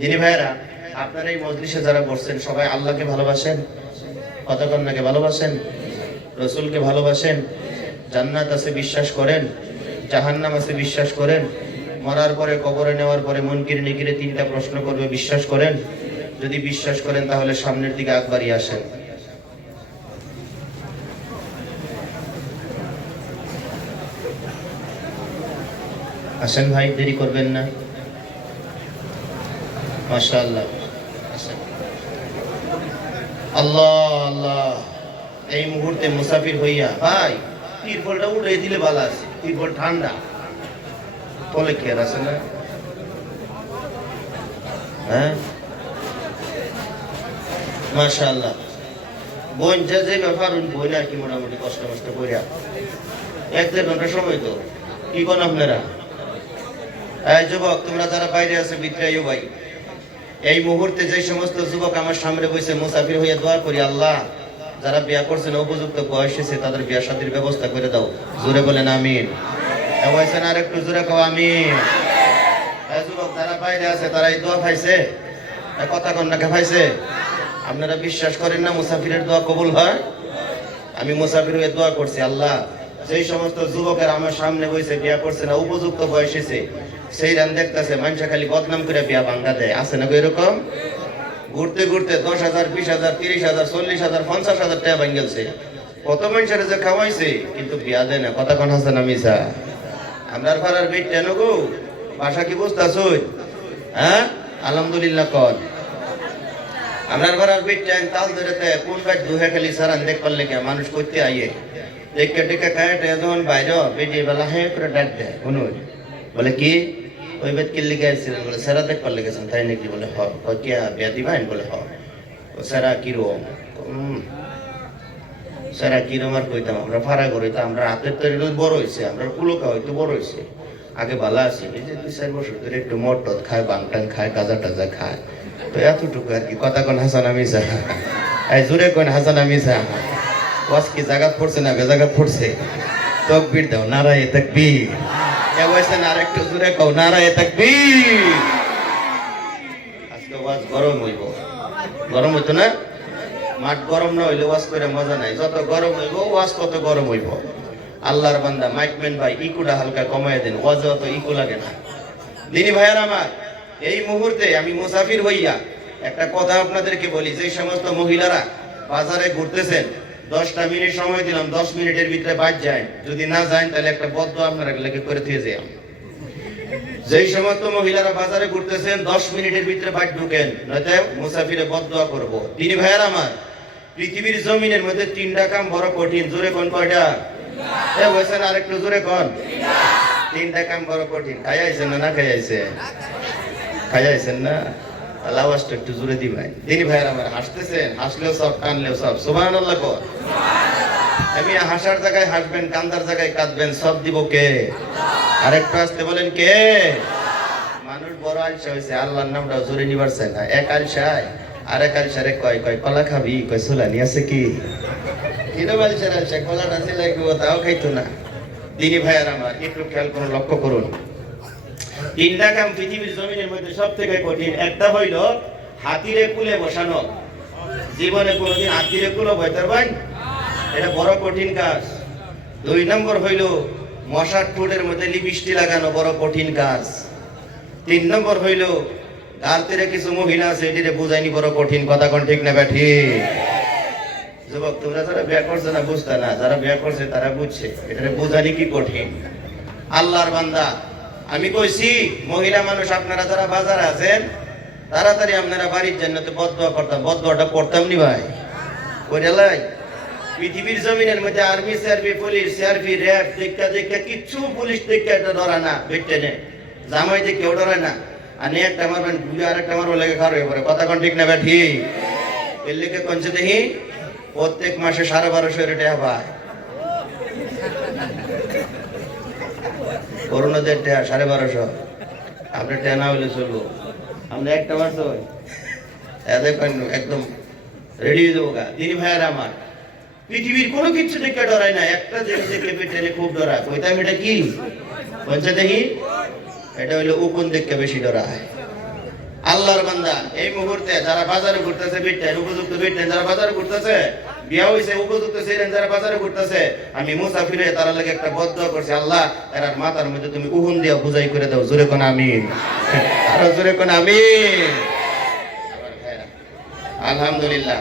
দিনী ভাইয়েরা, আপনারা এই মজলিসে যারা বসছেন সবাই আল্লাহকে ভালোবাসেন? কতক্ষণকে ভালোবাসেন? রসুলকে ভালোবাসেন? জান্নাত আছে বিশ্বাস করেন? জাহান্নাম আছে বিশ্বাস করেন? মরার পরে কবরে নেওয়ার পরে মুনকির নিকিরে তিনটা প্রশ্ন করবে বিশ্বাস করেন? যদি বিশ্বাস করেন তাহলে সামনের দিকে আগবাড়িয়ে আসেন। আসেন ভাই, দেরি করবেন না। মাশাআল্লাহ। আল্লাহ আল্লাহ। এই মুহূর্তে মুসাফির হইয়া ভাই তিরপলটা উড়ে দিলে ভালো আছে, তিরপল ঠান্ডা তলে খেয়ার আছে না? হ্যাঁ মাশাআল্লাহ। বোন যে ব্যাপার বই না কি মোটামুটি কষ্ট মষ্ট করিয়া 1-1.5 ঘন্টা সময় তো কি কোন আপনারা? এই যুবক তোমরা যারা বাইরে আছে বিদ্রাইও ভাই, এই মুহূর্তে যে সমস্ত যুবক আমার সামনে বসে মুসাফির হইয়া দোয়া করি, আল্লাহ যারা বিয়া করছেন উপযুক্ত বয়স এসে তাদের বিয়া শাদীর ব্যবস্থা করে দাও। জোরে বলেন আমিন। বলছেন আর একটু জোরে কও আমিন। এই যুবক যারা বাইরে আছে তারা এই দোয়া পাইছে? কথা কন্যাকে পাইছে? আপনারা বিশ্বাস করেন না মুসাফিরের দোয়া কবুল হয়? আমি মুসাফির হয়ে দোয়া করছি, আল্লাহ যেই সমস্ত যুবকের আমার সামনে বসে বিয়া করছে না উপযুক্ত বয়স এসে, সেই রান দেখতেছে মানুষে খালি বদনাম করে বিয়া ভাঙ্গা দেয়, আছে না এরকম? ঘুরতে ঘুরতে 10,000, 20,000, 30,000, 40,000, 50,000 টাকা ভাঙ্গেলছে। কত মানুষের যে খাওয়াইছে কিন্তু বিয়া দেয় না। কথা কোন হাসান মিসা? আপনার ঘরের বেট কেন গো বাসা কি বুঝতেছ? হ্যাঁ আলহামদুলিল্লাহ কর। আপনার ঘরের বেট তাল ধরে কোন বাই দুহে খালি সারান দেখ পারলে কে মানুষ করতে আইয়ে দেখে টেকে খায় যখন বাইরে বেটিয়ে বেলা হ্যাঁ করে ডাক দেয় কোন বলে কি ওই বেদ কিল্লি গেছিলেন? বলে স্যারা দেখ পারলে গেছেন তাই নাকি? বলে হ। কিয়া বিয়া দিবেন? বলে হ। স্যারা কিরম? স্যারা কিরম আর কইতাম আমরা ফাড়া করি তো, আমরা হাতের তৈরি বড় হয়েছে, আমরা কুলোকা হয়তো বড় হয়েছে, আগে ভালো আছি। এই যে 2-4 বছর ধরে একটু মদ টদ খায়, বাংটাং খায়, গাজা টাজা খায়, তো এতটুকু আর কি। কথা কোন হাসান মিসা? এই জোরে কোন হাসান মিসা? ওয়াজ কি জায়গা পড়ছে না বেজাগাত পড়ছে? তাকবীর দাও, নারায়ে তাকবীর। কে বলছেন আর একটু জোরে কও নারায়ে তাকবীর। আজকে ওয়াজ গরম হইব, গরম হইতো না? মাঠ গরম না হইলে ওয়াজ করে মজা নাই। যত গরম হইব ওয়াজ তত গরম হইব। আল্লাহর বান্দা মাইকম্যান ভাই ইকুটা হালকা কমায় দেন, ওয়াজে অত ইকু লাগে না। দিনী ভাইয়ার আমার, এই মুহূর্তে আমি মুসাফির হইয়া একটা কথা আপনাদেরকে বলি। যে সমস্ত মহিলারা বাজারে ঘুরতেছেন 10টা মিনিট সময় দিলাম, 10 মিনিটের ভিতরে বাদ যায়, যদি না যায় তাহলে একটা বদদোয়া আপনারা লেগে করে দিয়ে যাই। যেই সমস্ত মহিলারা বাজারে ঘুরতেছেন 10 মিনিটের ভিতরে বাদ ঢুকেন, নয়তো মুসাফিরে বদদোয়া করব। দিনী ভাইয়ার আমার, পৃথিবীর জমিনের মধ্যে 3টা কাম বড় কঠিন। জোরে কোন কয়টা? বলছেন আর একটু জোরে কোন? 3টা কাম বড় কঠিন। খাইয়াছেন না? না খাইয়াছেন? খাইয়াছেন না? আওয়াজটা একটু জোরে দিবেন। দিনী ভাইয়ার আমার, হাসতেছেন, হাসলেও সব কানলেও সব। সুবহানাল্লাহ কর। আমি হাসার জায়গায় হাসবেন, কান্দার জায়গায় কাঁদবেন, সব দিব কে? আরেকটু আসতে বলেন কে? মানুষ বড় আলসা হয়েছে, আল্লাহর নামটা জোরে নিবার চায় না। এক আলসায় আরেক আলসারে কয় কয় কলা খাবি? কয় সোলানি আছে কি? কিরম আলসার আলসা, কলাটা ছিল তাও খাইতো না। দিনী ভাইয়ার আমার, একটু খেয়াল করুন, লক্ষ্য করুন। 3টা কাম পৃথিবীর জমিনের মধ্যে সব থেকে কঠিন। একটা হইল হাতিরে কুলে বসানো। জীবনে কোনোদিন হাতিরে কুলে বইতে পারবেন? এটা বড় কঠিন কাজ। 2 নম্বর হইল মশার ঠোঁটের মধ্যে লিপস্টিক লাগানো, বড় কঠিন কাজ। 3 নম্বর হইল গালতেরে কিছু মহিলা আছে এটিরে বুঝাইনি, বড় কঠিন। কথা কোন ঠিক না ব্যাঠি? যুবক তোমরা যারা বিয়ে করছে না বুঝতে না, যারা বিয়ে করছে তারা বুঝছে এটা বুঝানি কি কঠিন। আল্লাহর বান্দা আমি কইছি, মহিলা মানুষ আপনারা যারা বাজারে আছেন তাড়াতাড়ি আপনারা বাড়ির জান্নাতে বদদোয়া করতাম। বদদোয়াটা পড়তাম নি ভাই? কইরালাই পৃথিবীর জমিনের মধ্যে army, CRP, police, CRP, RAB দেখা কিচ্ছু পুলিশ দেখে এটা ডরা না, বেটে নে জামাই দেখে কেউ ডরায় না। আর নে একটা মারবেন, দুই আরেকটা মারবো লেগে খারাপ হয়ে পড়ে। কথা কোন ঠিক না ব্যাঠি? এর লেগে কনছে দেখি প্রত্যেক মাসে 1250 টাকা পায়। করোনাদের টাকা 1250। আপনার টাকা না হইলে চলবো। আমরা একটা মাস একদম রেডি হয়ে যাবো গা। দিনী ভাইয়ার আমার, পৃথিবীর কোনো কিছু দেখে ডরায় না, একটা জিনিস দেখে পেটে খুব ডরায়। কইতাম এটা কি? বলছে দেখি এটা হইলো উকুন দেখে বেশি ডরায়। আল্লাহর বান্দা এই মুহূর্তে যারা বাজারে ঘুরতেছে বিট্টাই উপযুক্ত বিট্টাই যারা বাজারে ঘুরতেছে বিয়া হইছে উপযুক্ত ছিলেন যারা বাজারে ঘুরতেছে আমি মুসাফির হয়ে তারা লাগে একটা বদদোয়া করছি আল্লাহ এরার মাথার মধ্যে তুমি উহুন দিয়া বুঝাই করে দাও জোরে কোন আমিন আরো জোরে কোন আমিন। আলহামদুলিল্লাহ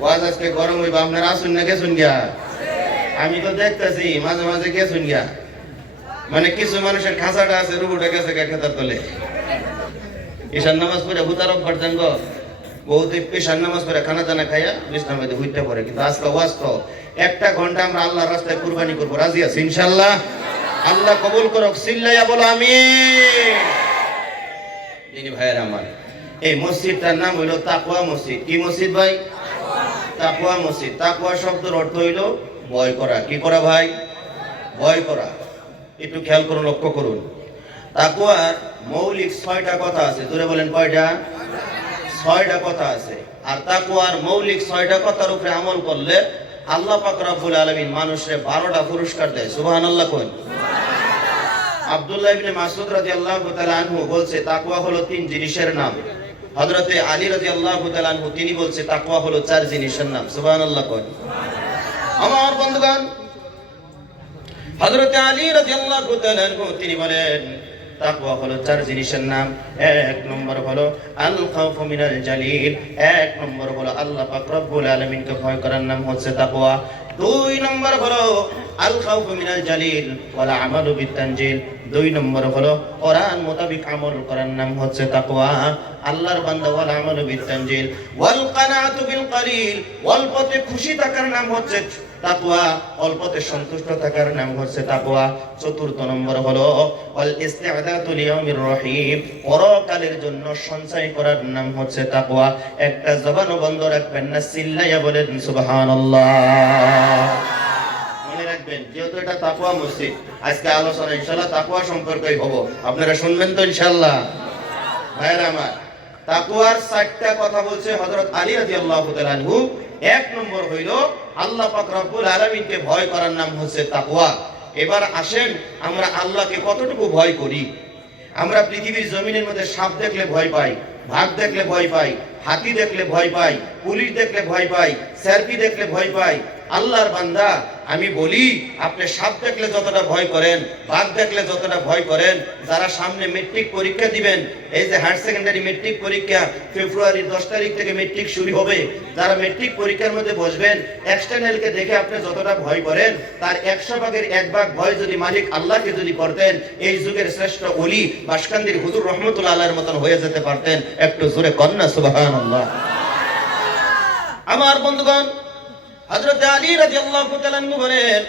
ওয়াজ আজকে গরম হইবা আপনারা আসুন না গেছুন গিয়া আমি তো দেখতেছি মাঝে মাঝে গেছুন গিয়া মানে কিছু মানুষের খাঁচাটা আছে রুবুটা গেছে খেতার তলে ঈশান নামাজ পড়ে হুতার অভ্যাস জানব বহুত ঈশান নামাজ পড়ে খানা দানা খাইয়া বিছনার মধ্যে হইতে পারে কিন্তু আজকে ওয়াজ তো 1 ঘন্টা আমরা আল্লাহর রাস্তায় কুরবানি করবো রাজি আছি ইনশাআল্লাহ আল্লাহ কবুল করুক চিল্লাইয়া বলো আমিন। দিনী ভাইয়ের আমার এই মসজিদটার নাম হইল তাকওয়া মসজিদ। কি মসজিদ ভাই? তাকওয়া মসজিদ। তাকওয়া শব্দের অর্থ হইল ভয় করা। কি করা ভাই? ভয় করা। একটু খেয়াল করুন, লক্ষ্য করুন। তাকওয়ার মৌলিক 6টা কথা আছে। জোরে বলেন কয়টা? 6টা কথা আছে। আর তাকওয়ার মৌলিক 6টা কথার উপরে আমল করলে আল্লাহ পাক রব্বুল আলামিন মানুষকে 12টা পুরস্কার দেয়। সুবহানাল্লাহ কই? আব্দুল্লাহ ইবনে মাসউদ রাদিয়াল্লাহু তাআলা আনহু বলছে তাকওয়া হলো 3 জিনিসের নাম। হযরতে আলী রাদিয়াল্লাহু তাআলা আনহু তিনি বলছে তাকওয়া হলো 4 জিনিসের নাম। সুবহানাল্লাহ কই? আমার বন্ধুগণ, হযরতে আলী রাদিয়াল্লাহু তাআলা আনহু তিনি বলেন তাকওয়া হলো 4 জিনিসের নাম। 1 নম্বর হলো আল খাউফু মিনাল জালিল। 1 নম্বর হলো আল্লাহ পাক রব্বুল আলামিনকে ভয় করার নাম হচ্ছে তাকওয়া। 2 নম্বর হলো আল খাউফু মিনাল জালিল ওয়াল আমালু বিতানজিল। 2 নম্বর হলো কোরআন মোতাবেক আমল করার নাম হচ্ছে তাকওয়া। আল্লাহর বান্দা ওয়াল আমালু বিতানজিল ওয়াল কানাতু বিল কলিল। অল্পতে খুশি থাকার নাম হচ্ছে তাকওয়া, অল্পতে সন্তুষ্ট থাকার নাম হচ্ছে তাকওয়া। 4 নম্বর হলো ওয়াল ইস্তিআদাতু লিয়াউমির রহিম। পরকালের জন্য সঞ্চয় করার নাম হচ্ছে তাকওয়া। একটা জবানও বন্ধ রাখবেন না, চিল্লাইয়া বলেন সুবহানাল্লাহ। মনে রাখবেন যেহেতু এটা তাকওয়া মসজিদ, আজকে আলোচনা ইনশাআল্লাহ তাকওয়া সম্পর্কেই হবে। আপনারা শুনবেন তো ইনশাআল্লাহ? ভাইরা আমার, তাকওয়ার 4টা কথা বলছে হযরত আলী রাদিয়াল্লাহু তাআলা আনহু। 1 নম্বর হইল আল্লাহ পাক রব্বুল আলামিনকে ভয় করার নাম হচ্ছে তাকওয়া। এবার আসেন আমরা আল্লাহকে কতটুকু ভয় করি। আমরা পৃথিবীর জমিনের মধ্যে সাপ দেখলে ভয় পাই, বাঘ দেখলে ভয় পাই, হাতি দেখলে ভয় পাই, পুলিশ দেখলে ভয় পাই, সার্পি দেখলে ভয় পাই। আল্লাহর বান্দা আমি বলি আপনি সাপ দেখলে যতটা ভয় করেন, বাঘ দেখলে যতটা ভয় করেন, যারা সামনে মেট্রিক পরীক্ষা দিবেন, এই যে হায়ার সেকেন্ডারি মেট্রিক পরীক্ষা ফেব্রুয়ারির 10 তারিখ থেকে মেট্রিক শুরু হবে, যারা মেট্রিক পরীক্ষার মধ্যে বসবেন এক্সটার্নালকে দেখে আপনি যতটা ভয় করেন তার 100 ভাগের 1 ভাগ ভয় যদি মালিক আল্লাহকে যদি করতেন এই যুগের শ্রেষ্ঠ ওলি বাসকান্দির হুজুর রহমতুল্লাহ আলাইহির মতন হয়ে যেতে পারতেন। একটু জোরে কন্না সুবহানাল্লাহ। আমার বন্ধুগণ, হযরত আলী রাদিয়াল্লাহু তাআলা আনহু বলেন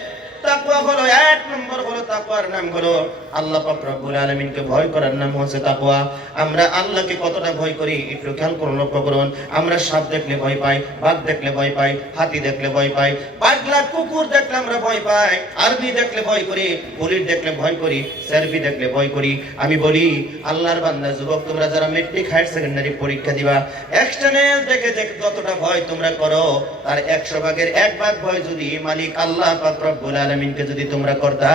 তাকওয়া হলো 1 নম্বর হলো তাকওয়ার নাম হলো আল্লাহ পাক রব্বুল আলামিনকে ভয় করার নাম হচ্ছে তাকওয়া। আমরা আল্লাহকে কতটা ভয় করি একটু খেয়াল করুন, লক্ষ্য করুন। আমরা সাপ দেখলে ভয় পাই, বাঘ দেখলে ভয় পাই, হাতি দেখলে ভয় পাই, পাগলা কুকুর দেখলে আমরা ভয় পাই, আরবি দেখলে ভয় করি, পুলিশ দেখলে ভয় করি, সার্বি দেখলে ভয় করি। আমি বলি আল্লাহর বান্দা যুবক, তোমরা যারা মেট্রিক হায়ার সেকেন্ডারি পরীক্ষা দিবা এক্সটার্নাল দেখে যতটা ভয় তোমরা করো তার 100 ভাগের 1 ভাগ ভয় যদি মালিক আল্লাহ পাক রব্বুল আলামিনকে যদি তোমরা করতা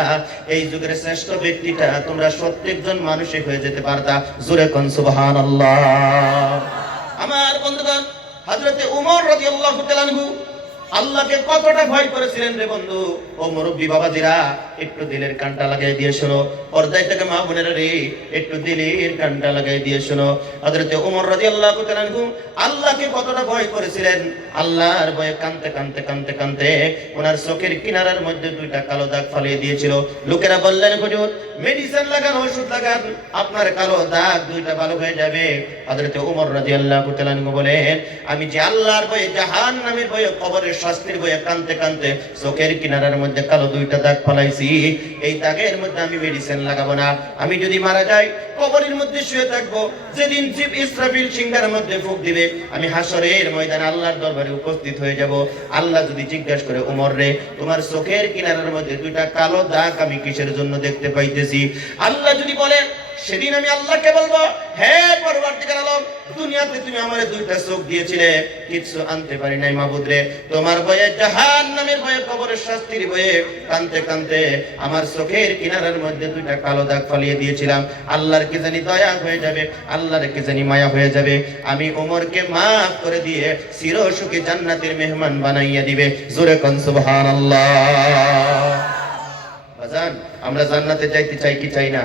এই যুগের শ্রেষ্ঠ ব্যক্তিটা তোমরা প্রত্যেকজন মানুষই হয়ে যেতে পারতা। জোরে কোন সুবহানাল্লাহ। আমার বন্ধুগণ, হযরতে ওমর রাদিয়াল্লাহু তাআলা আনহু আল্লাহকে কতটা ভয় করেছিলেন রে বন্ধু। ও মুরব্বী বাবাজিরা একটু দিলের কানটা লাগাই দিয়ে শোনো, পর্দায় থেকে মা বোনেরা রে একটু দিলের কানটা লাগাই দিয়ে শোনো। হযরতে ওমর রাদিয়াল্লাহু তাআলা আনহু আল্লাহকে কতটা ভয় করেছিলেন। আল্লাহর ভয়ে কাঁদতে কাঁদতে কাঁদতে কাঁদতে ওনার চোখের কিনারার মধ্যে 2টা কালো দাগ ফালিয়ে দিয়েছিল। লোকেরা বললেন হুজুর মেডিসিন লাগান, ওষুধ লাগান, আপনার কালো দাগ 2টা ভালো হয়ে যাবে। হযরতে ওমর রাদিয়াল্লাহু তাআলা আনহু বলেন আমি যে আল্লাহর ভয়ে, জাহান্নামের ভয়ে, কবরের শাস্তির ভয়ে কাঁদতে কাঁদতে চোখের কিনারার মধ্যে কালো 2টা দাগ ফালাইছি, এই দাগের মধ্যে আমি মেডিসিন লাগাবো না। আমি যদি মারা যাই কবরের মধ্যে শুয়ে থাকবো, যেদিন জিব ইসরাফিল সিংহার মধ্যে ফুঁক দিবে আমি হাসরের ময়দানে আল্লাহর দরবারে উপস্থিত হয়ে যাব। আল্লাহ যদি জিজ্ঞাসা করে ওমর রে তোমার চোখের কিনারার মধ্যে 2টা কালো দাগ আমি কিসের জন্য দেখতে পাইতেছি, আল্লাহ যদি বলে সেদিন আমি আল্লাহকে বলবো, হে পরবর্তীকার আলম, দুনিয়াতে তুমি আমারে দুইটা চোখ দিয়েছিলে, কিছু আনতে পারি নাই মাবুদ রে। তোমার ভয়ে, জাহান্নামের ভয়ে, কবরের শাস্তির ভয়ে কানতে কানতে আমার চোখের কিনারার মধ্যে দুইটা কালো দাগ ফালিয়ে দিয়েছিলাম। আল্লাহর কি জানি দয়া হয়ে যাবে, আল্লাহর কি জানি মায়া হয়ে যাবে, আমি ওমরকে মাফ করে দিয়ে চির সুখী জান্নাতের মেহমান বানাইয়া দিবে। জোরে কোন সুবহানাল্লাহ। বাজান, আমরা জান্নাতে যাইতে চাই কি চাই না?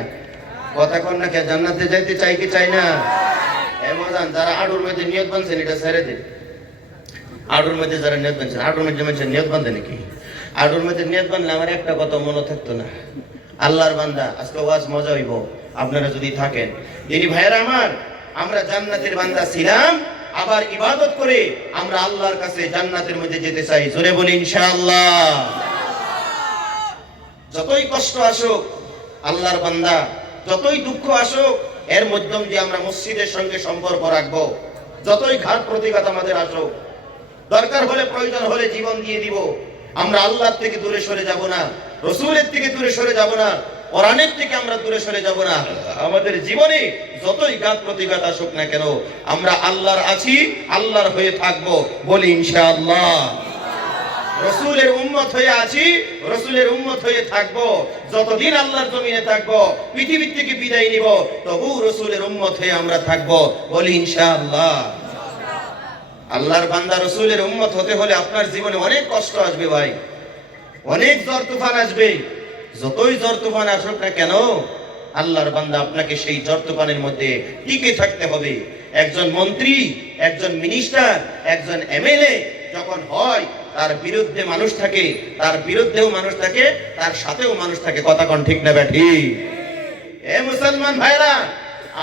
কথা কোন না কে? জান্নাতে যাইতে চাই কি চাই না? এমন যারা আড়ুর মধ্যে নিয়ত বানছেন এটা ছেড়ে দিন। আড়ুর মধ্যে যারা নিয়ত বানছেন, আড়ুর মধ্যে মানুষের নিয়ত বাঁধে নাকি? আড়ুর মধ্যে নিয়ত বানলে আমার একটা কথা মনে থাকতো না, আল্লাহর বান্দা আজকে ওয়াজ মজা হইব আপনারা যদি থাকেন। যিনি ভাইয়েরা আমার, আমরা জান্নাতের বান্দা ছিলাম, আবার ইবাদত করে আমরা আল্লাহর কাছে জান্নাতের মধ্যে যেতে চাই। জোরে বলি ইনশাআল্লাহ। যতই কষ্ট আসুক আল্লাহর বান্দা, যতই দুঃখ আসুক, এর মাধ্যম দিয়ে আমরা মসজিদের সঙ্গে সম্পর্ক রাখবো। যতই ঘাত প্রতিঘাত আমাদের আসুক, দরকার হলে প্রয়োজন হলে জীবন দিয়ে দিব, আমরা আল্লাহর থেকে দূরে সরে যাব না, রসুলের থেকে দূরে সরে যাব না, কোরআনের থেকে আমরা দূরে সরে যাব না। আমাদের জীবনে যতই ঘাত প্রতিঘাত আসুক না কেন, আমরা আল্লাহর আছি, আল্লাহর হয়ে থাকবো। বলি ইনশাআল্লাহ। রসুলের উম্মত হয়ে আছি, রসুলের উম্মত হয়ে থাকবো। যতদিন আল্লাহর জমিনে থাকবো, পৃথিবী থেকে বিদায় নিব, তবু রসুলের উম্মত হয়ে আমরা থাকবো। বলি ইনশাআল্লাহ। আল্লাহর বান্দা রসুলের উম্মত হতে হলে আপনার জীবনে অনেক কষ্ট আসবে ভাই, অনেক ঝড় তুফান আসবে। যতই ঝড় তুফান আসুক না কেন, আল্লাহর বান্দা আপনাকে সেই ঝড় তুফানের মধ্যে টিকে থাকতে হবে। একজন মন্ত্রী, একজন মিনিস্টার, একজন এমএলএ যখন হয়, তার বিরুদ্ধে মানুষ থাকে, তার বিরুদ্ধেও মানুষ থাকে, তার সাথেও মানুষ থাকে। কথা কোন ঠিক না ব্যাঠি? এ মুসলমান ভাইরা,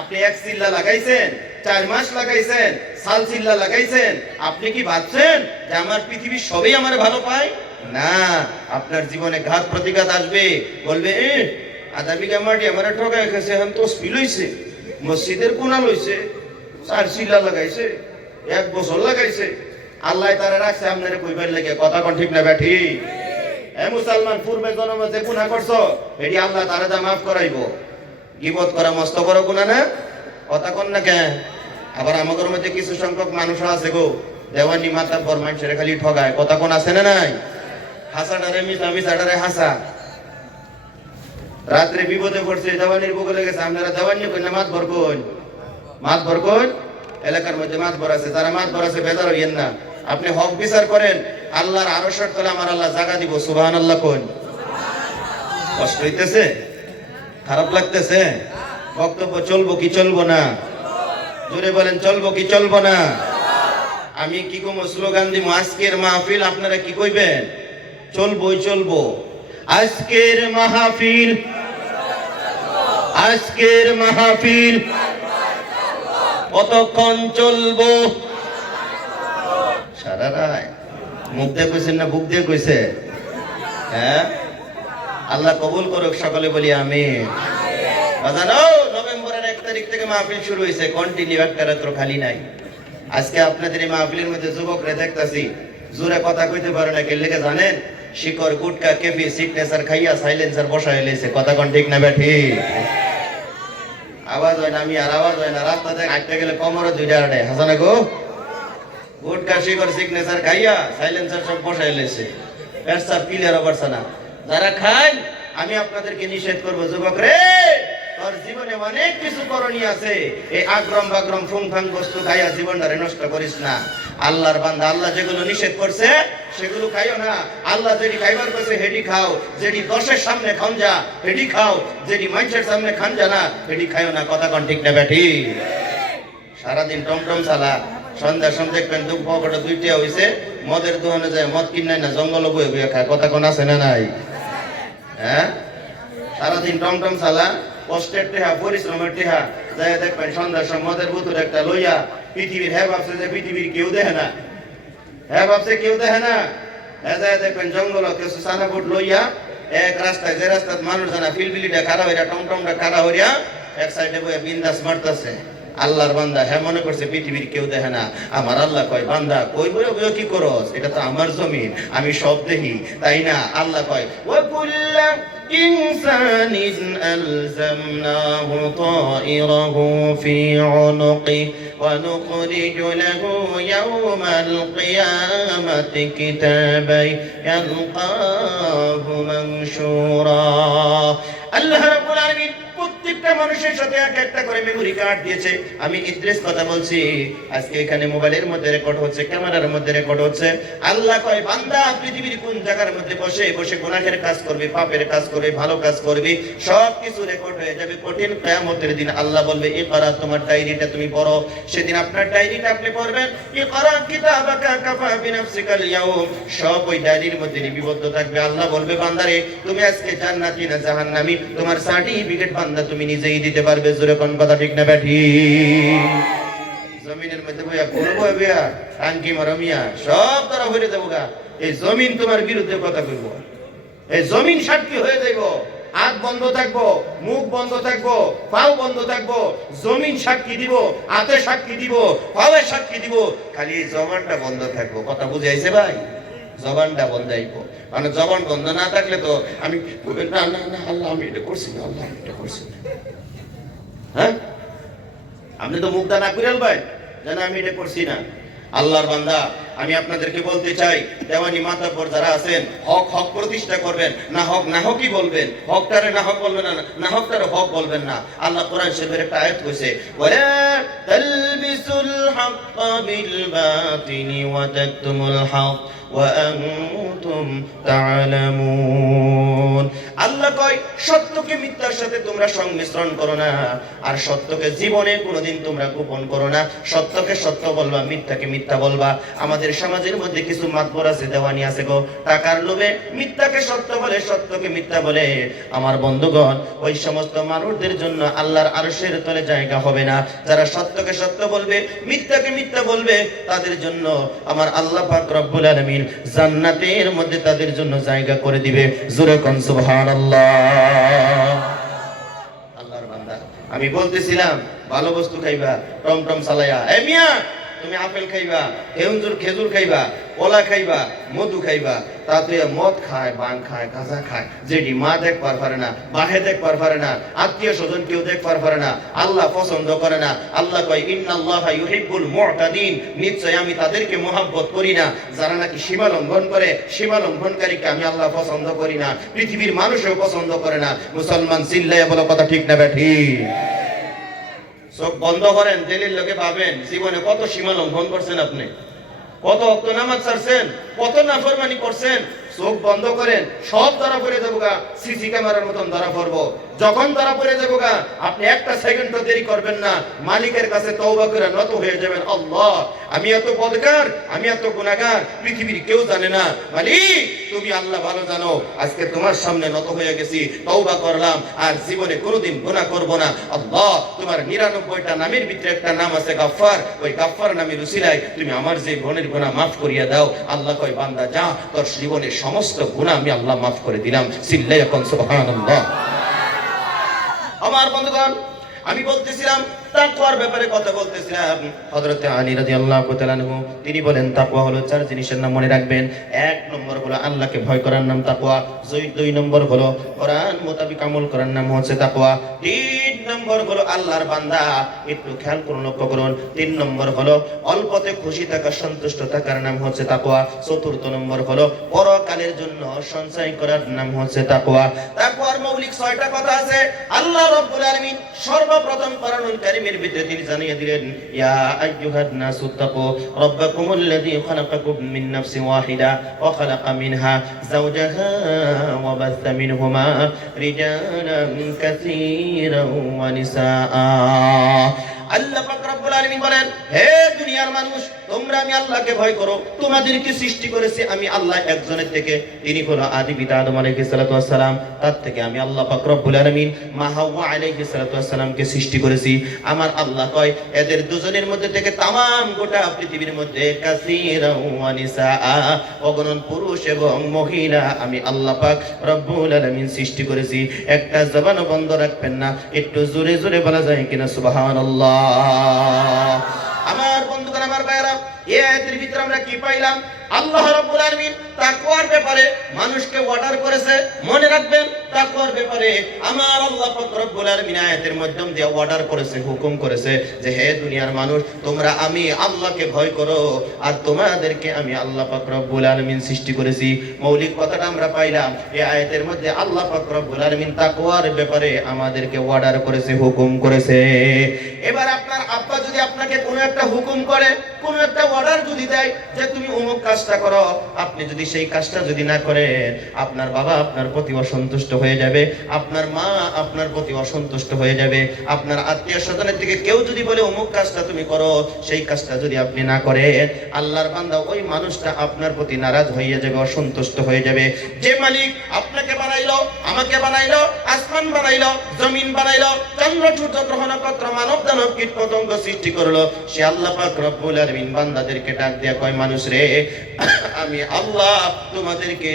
আপনি এক চিল্লা লাগাইছেন, 4 মাস লাগাইছেন, সাল চিল্লা লাগাইছেন, আপনি কি ভাবছেন যে আমার পৃথিবীর সবই আমার ভালো পায়? না, আপনার জীবনে ঘাত প্রতিঘাত আসবে। বলবে, আধা বিঘা মাটি আমার ঠকায় গেছে, এখন তো স্পিল হইছে, মসজিদের কোনা লইছে, 4 চিল্লা লাগাইছে, 1 বছর লাগাইছে, আল্লাহ তারা রাখছে আপনারা কইবার লাগে। কথা কোন ঠিক না ব্যাঠি? এ মুসলমান, পূর্বে জন্মে যে গুনাহ করছো, এটি আল্লাহ তারা দা মাফ করাইবো। গীবত করা মস্ত বড় গুনাহ না? কথা কোন না কেন? আবার আমাদের মধ্যে কিছু সংখ্যক মানুষ আছে গো, দেওয়ানি মাথা পর মানুষের খালি ঠগায়। কথা কোন আছে না নাই? হাসাটারে মিছা, মিছাটারে হাসা। রাত্রে বিপদে পড়ছে, দেওয়ানির বগলে গেছে, আপনারা দেওয়ানি কই না মাত ভর কই? মাত ভর কই? এলাকার মধ্যে মাত ভর আছে, যারা মাত ভর আছে বেজার হইয়েন না। আপনি হক বিচার করেন, আল্লাহর আরশের তলে আমার আল্লাহ জায়গা দিব। সুবহানাল্লাহ কই? কষ্ট হইতেছে? খারাপ লাগতেছে? বক্তব্য চলবো কি চলবো না? জোরে বলেন, চলবো কি চলবো না? আমি কি কম স্লোগান দিব, আজকের মাহফিল আপনারা কি কইবেন? চলবোই চলবো। আজকের মাহফিল, আজকের মাহফিল কতক্ষণ চলবো? সারা রাত। মুখ দিয়ে কইছেন না বুক দিয়ে কইছে? হ্যাঁ, আল্লাহ কবুল করুক, সকলে বলি আমিন। বাজানো, নভেম্বরের 1 তারিখ থেকে মাহফিল শুরু হয়েছে, কন্টিনিউ, একটা রাত্র খালি নাই। আজকে আপনাদের এই মাহফিলের মধ্যে যুবকরা দেখতাছি জোরে কথা কইতে পারে না, কে লেগে জানেন? শিকর, গুটকা, কেফি, সিগনেচার খাইয়া সাইলেন্সার বসায় লেছে। কথা কোন ঠিক না ব্যাঠি? আওয়াজ হয় না, আমি আর আওয়াজ হয় না। রাস্তাতে হাঁটতে গেলে কোমরে 2 আড়াই হাসানা গো। গুটকা, শিকর, সিগনেচার খাইয়া সাইলেন্সার সব বসায় লেছে। পেটসাপ ক্লিয়ার অবস্থা না। যারা খায়, আমি আপনাদেরকে নিষেধ করবো, যুবক রে, তোর জীবনে অনেক কিছু করণীয় আছে। এই আগ্রম বাগ্রম ফুংফাং বস্তু খাইয়া জীবনটারে নষ্ট করিস না। আল্লাহর বান্দা, আল্লাহ যেগুলো নিষেধ করছে সেগুলো খাইও না। আল্লাহ যেটি খাইবার করছে হেডি খাও। যেটি 10-এর সামনে খান যা হেডি খাও, যেটি মানুষের সামনে খান যা না হেডি খাইও না। কথা কোন ঠিক না ব্যাঠি? সারাদিন টমটম চালা, সন্ধ্যার সময় দেখবেন দুঃখ পকেটে 2টা হইছে, মদের দোকানে যায় মদ কিনাই না, জঙ্গল বয়ে বয়ে খায়। কথা কোন আছে না নাই? হ্যাঁ, সারাদিন টমটম চালা, কষ্টের টেহা, পরিশ্রমের টেহা, যাই দেখবেন সন্ধ্যার সময় মদের বোতল একটা লইয়া পৃথিবীর, হ্যাঁ ভাবছে যে পৃথিবীর কেউ দেখে না, হ্যাঁ ভাবছে কেউ দেখে না, হ্যাঁ যাই দেখবেন জঙ্গল কিছু সানাপুট লইয়া এক রাস্তায়, যে রাস্তায় মানুষ জানা ফিলফিলিটা খারা হইয়া, টমটমটা খারা হইয়া এক সাইডে বইয়া বিন্দাস মারতেছে। আল্লাহর বান্দা হ্যাঁ মনে করছে পৃথিবীর কেউ দেখে না। আমার আল্লাহ কয়, বান্দা কই বই বই কি করস? এটা তো আমার জমিন, আমি সব দেখি, তাই না? আল্লাহ কয়, ওয়া কুল্লা إنسان ألزمناه طائره في عنقه ونخرج له يوم القيامة كتابا يلقاه منشورا আল্লাহ রাব্বুল আলামিন প্রত্যেকটা মানুষের সাথে একটা করে মেমরি কার্ড দিয়েছে। আমি ইদ্রিস কথা বলছি, আজকে এখানে মোবাইলের মধ্যে রেকর্ড হচ্ছে, ক্যামেরার মধ্যে রেকর্ড হচ্ছে। আল্লাহ কয় বান্দা পৃথিবীর কোন জায়গার মধ্যে বসে বসে গুনাহের কাজ করবে, পাপের কাজ করবে, ভালো কাজ করবে, সব কিছু রেকর্ড হয়ে যাবে। কঠিন কিয়ামতের দিন আল্লাহ বলবে ইকরা, তোমার ডায়েরিটা তুমি পড়ো। সেদিন আপনার ডায়েরিটা আপনি পড়বেন। ইকরা কিতাবাকা কাফা বিনাফসিকাল ইয়াউম, সব ওই ডায়েরির মধ্যে লিপিবদ্ধ থাকবে। আল্লাহ বলবে বান্দারে তুমি আজকে জান্নাতি না জাহান্নামী, তোমার সার্টিফিকেট বান্দা তুমি নিজেই দিতে পারবে। জোরে কোন কথা ঠিক না ব্যাঠি? জমিনের মধ্যে বইয়া করবো বিয়া টাঙ্কি মারমিয়া সব তারা হয়ে যাবো গা। এই জমিন তোমার বিরুদ্ধে কথা কইব, এই জমিন সাক্ষী হয়ে যাইব। হাত বন্ধ থাকবো, মুখ বন্ধ থাকবো, পাও বন্ধ থাকবো, জমিন সাক্ষী দিব, হাতে সাক্ষী দিব, পাওয়ে সাক্ষী দিব, খালি জবানটা বন্ধ থাকবো। কথা বুঝাইছে ভাই? জবানটা বন্ধ আইবো, মানে জবান বন্ধ না থাকলে তো আমি না না না আল্লাহ আমি এটা করছি না, আল্লাহ আমি এটা করছি না। হ্যাঁ, আপনি তো মুখটা না কইরাল ভাই জানা আমি এটা করছি না। আল্লাহর বান্দা আমি আপনাদেরকে বলতে চাই, দেওয়ানি মাতাব্বর যারা আছেন, হক হক প্রতিষ্ঠা করবেন, না হক না হকই বলবেন। হকটারে না হক বলবেন না, না হকটারে হক বলবেন না। আল্লাহ কোরআন শরীফের একটা আয়াত কইছে, ওয়ালা তালবিসুল হাক্কা বিল বাতিলি ওয়া তাকতুমুল হক ওয়া আনতুম তা'লামুন। আল্লাহ কয় সত্যকে মিথ্যার সাথে তোমরা সংমিশ্রণ করো না, আর সত্যকে জীবনে কোনোদিন তোমরা গোপন করো না। সত্যকে সত্য বলবা, মিথ্যাকে মিথ্যা বলবা। আমাদের সমাজের মধ্যে কিছু মাতবর আছে, দেওয়ানি আছে গো, টাকার লোভে মিথ্যাকে সত্য বলে, সত্যকে মিথ্যা বলে। আমার বন্ধুগণ, ওই সমস্ত মানুষদের জন্য আল্লাহর আরশের তলে জায়গা হবে না। যারা সত্যকে সত্য বলবে, মিথ্যাকে মিথ্যা বলবে, তাদের জন্য আমার আল্লাহ পাক রব্বুল আলামিন জান্নাতের মধ্যে তাদের জন্য জায়গা করে দিবে। জোরে কোন সুবহানাল্লাহ। আল্লাহর বান্দা আমি বলতেছিলাম ভালো বস্তু খাইবা, টমটম চালাইয়া। এ মিয়া তুমি আপেল খাইবা, খেজুর খাইবা, কলা খাইবা, মধু খাইবা, তা তুই মদ খায়, বাং খায়, গাঁজা খায়, যেটি মা দেখবার পারে না, বাহে দেখবার পারে না, আত্মীয় স্বজন কেউ দেখবার পারে না, আল্লাহ পছন্দ করে না। আল্লাহ কয় ইন্নাল্লাহা ইউহিব্বুল মু'তাদিন, নিশ্চয় আমি তাদেরকে মহব্বত করি না যারা নাকি সীমা লঙ্ঘন করে। সীমা লঙ্ঘনকারীকে আমি আল্লাহ পছন্দ করি না, পৃথিবীর মানুষও পছন্দ করে না। মুসলমান চিল্লাইয়া বলো কথা ঠিক না ব্যাঠি? চোখ বন্ধ করেন, জেলের লোকে পাবেন জীবনে কত সীমা লঙ্ঘন করছেন আপনি, কত ওয়াক্ত নামাজ ছাড়ছেন, কত নাফরমানি করছেন। চোখ বন্ধ করেন, সব ধরা পড়ে যাবো গা, সিসি ক্যামেরার মতন ধরা পড়বো। যখন ধরা পড়ে যাবো গা, আপনি একটা সেকেন্ড তো দেরি করবেন না, মালিকের কাছে তওবা করে নত হয়ে যাবেন। আল্লাহ আমি এত বদকার, আমি এত গুনাহগার, পৃথিবীর কেউ জানে না। মালিক তুমি আল্লাহ ভালো জানো, আজকে তোমার সামনে নত হয়ে গেছি, তওবা করলাম, আর জীবনে কোনোদিন গুনাহ করব না। আল্লাহ তোমার 99টা নামের ভিতরে একটা নাম আছে গাফফার, ওই গাফফার নামের উসিলায় তুমি আমার যে বোনের গুনাহ মাফ করিয়া দাও। আল্লাহ কয় বান্দা যা, তোর জীবনের সমস্ত গুনাহ আমি আল্লাহ মাফ করে দিলাম। সিল্লাইয়া কোন সুবহানাল্লাহ। আমার বন্ধুগণ আমি বলতেছিলাম তাকওয়ার ব্যাপারে কথা বলতেছিলাম। হযরত আলী রাদিয়াল্লাহু তাআলা আনহু তিনি বলেন তাকওয়া হলো চার জিনিসের নাম মনে রাখবেন। এক নম্বর হলো আল্লাহকে ভয় করার নাম তাকওয়া। দুই নম্বর হলো কোরআন মোতাবেক আমল করার নাম হচ্ছে তাকওয়া। তিন নম্বর হলো আল্লাহর বান্দা, একটু খেয়াল করুন, লক্ষ্য করুন। তিন নম্বর হলো অল্পতে খুশি থাকা, সন্তুষ্ট থাকার নাম হচ্ছে তাকওয়া। চতুর্থ নম্বর হলো পরকালের জন্য সঞ্চয় করার নাম হচ্ছে তাকওয়া। তাকওয়ার মৌলিক 6টা কথা আছে। আল্লাহ রাব্বুল আলামিন সর্বপ্রথম কোরআনুল কারীমের ভিতরে তিনি জানিয়ে দিলেন, ইয়া আইয়ুহান নাসু তাকু রাব্বাকুমুল্লাযী খালাকাকুম মিন নাফসিন ওয়াহিদা ওয়া খালাকা মিনহা যাওজাহা ওয়া বাসসা মিনহুমা রিজালান কাসীরান ওয়া নিসাআ। আল্লাহ পাক রব্বুল আলামিন বলেন, হে দুনিয়ার মানুষ, তোমরা আমি আল্লাহকে ভয় করো। তোমাদেরকে সৃষ্টি করেছি আমি আল্লাহ একজনের থেকে, তিনি হলো আদি পিতা আদম আলাইহিস সালাতু ওয়াস সালাম। তার থেকে আমি আল্লাহ পাক রব্বুল আলামিন মা হাওয়া আলাইহিস সালাতু ওয়াস সালামকে সৃষ্টি করেছি। আমার আল্লাহ কয় এদের দুজনের মধ্যে থেকে তামাম গোটা পৃথিবীর মধ্যে কাসীরা ওয়া নিসাআ, অগণন পুরুষ এবং মহিলা আমি আল্লাহ পাক রব্বুল আলামিন সৃষ্টি করেছি। একটা জবানও বন্ধ রাখবেন না, একটু জোরে জোরে বলা যায় কিনা সুবহানাল্লাহ। আমার বন্ধুগণ, আমার ভাইরা, এই আয়াতের ভিতরে আমরা কি পাইলাম? আল্লাহ রাব্বুল আলামিন তাকওয়ার ব্যাপারে মানুষকে অর্ডার করেছে। মনে রাখবেন, তাকওয়ার ব্যাপারে আমার আল্লাহ পাক রব্বুল আলামিন আয়াতের মাধ্যম দিয়ে অর্ডার করেছে, হুকুম করেছে যে হে দুনিয়ার মানুষ, তোমরা আমি আল্লাহকে ভয় করো, আর তোমাদেরকে আমি আল্লাহ পাক রব্বুল আলামিন সৃষ্টি করেছি। মৌলিক কথাটা আমরা পাইলাম এই আয়াতের মধ্যে আল্লাহ পাক রব্বুল আলামিন তাকওয়ার ব্যাপারে আমাদেরকে অর্ডার করেছে, হুকুম করেছে। এবার আপনার আব্বা যদি আপনাকে কোনো একটা হুকুম করে, কোনো একটা অর্ডার যদি দেয় যে তুমি অমুক কাজটা করো, আপনি যদি সেই কাজটা যদি না করেন, আপনার বাবা আপনার প্রতি অসন্তুষ্ট হয়ে যাবে, আপনার মা আপনার প্রতি অসন্তুষ্ট হয়ে যাবে, আপনার আত্মীয় স্বজনের থেকে কেউ যদি বলে অমুক কাজটা তুমি করো, সেই কাজটা যদি আপনি না করেন, আল্লাহর বান্দা ওই মানুষটা আপনার প্রতি নারাজ হয়ে যাবে, অসন্তুষ্ট হয়ে যাবে। যে মালিক আপনাকে বানাইলো, আমাকে বানাইলো, আসমান বানাইলো, জমিন বানাইলো, চন্দ্র সূর্য গ্রহ নক্ষত্র মানব দানব কীট পতঙ্গ সৃষ্টি করলো, সে আল্লাহ পাক রব্বুল আলামিন বান্দাদেরকে ডাক দিয়া কয়, মানুষ রে, আমি আল্লাহ তোমাদেরকে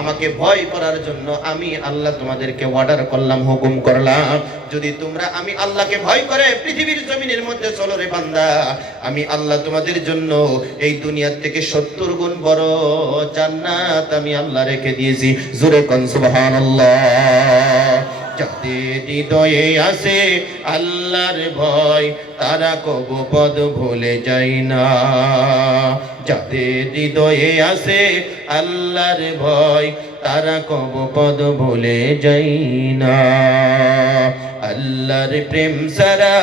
আমাকে ভয় করার জন্য আমি আল্লাহ তোমাদেরকে অর্ডার করলাম, হুকুম করলাম। যদি তোমরা আমি আল্লাহকে ভয় করে পৃথিবীর জমিনের মধ্যে চলো রে বান্দা, আমি আল্লাহ তোমাদের জন্য এই দুনিয়ার থেকে 70 গুণ বড় জান্নাত আমি আল্লাহ রেখে দিয়েছি। জোরে কোন সুবহানাল্লাহ। যাদের হৃদয়ে আছে আল্লাহর ভয়, তারা কবু পদ ভুলে যায় না। যাদের হৃদয়ে আছে আল্লাহর ভয়, তারা কবু পদ ভুলে যায় না। আল্লাহর প্রেম ছাড়া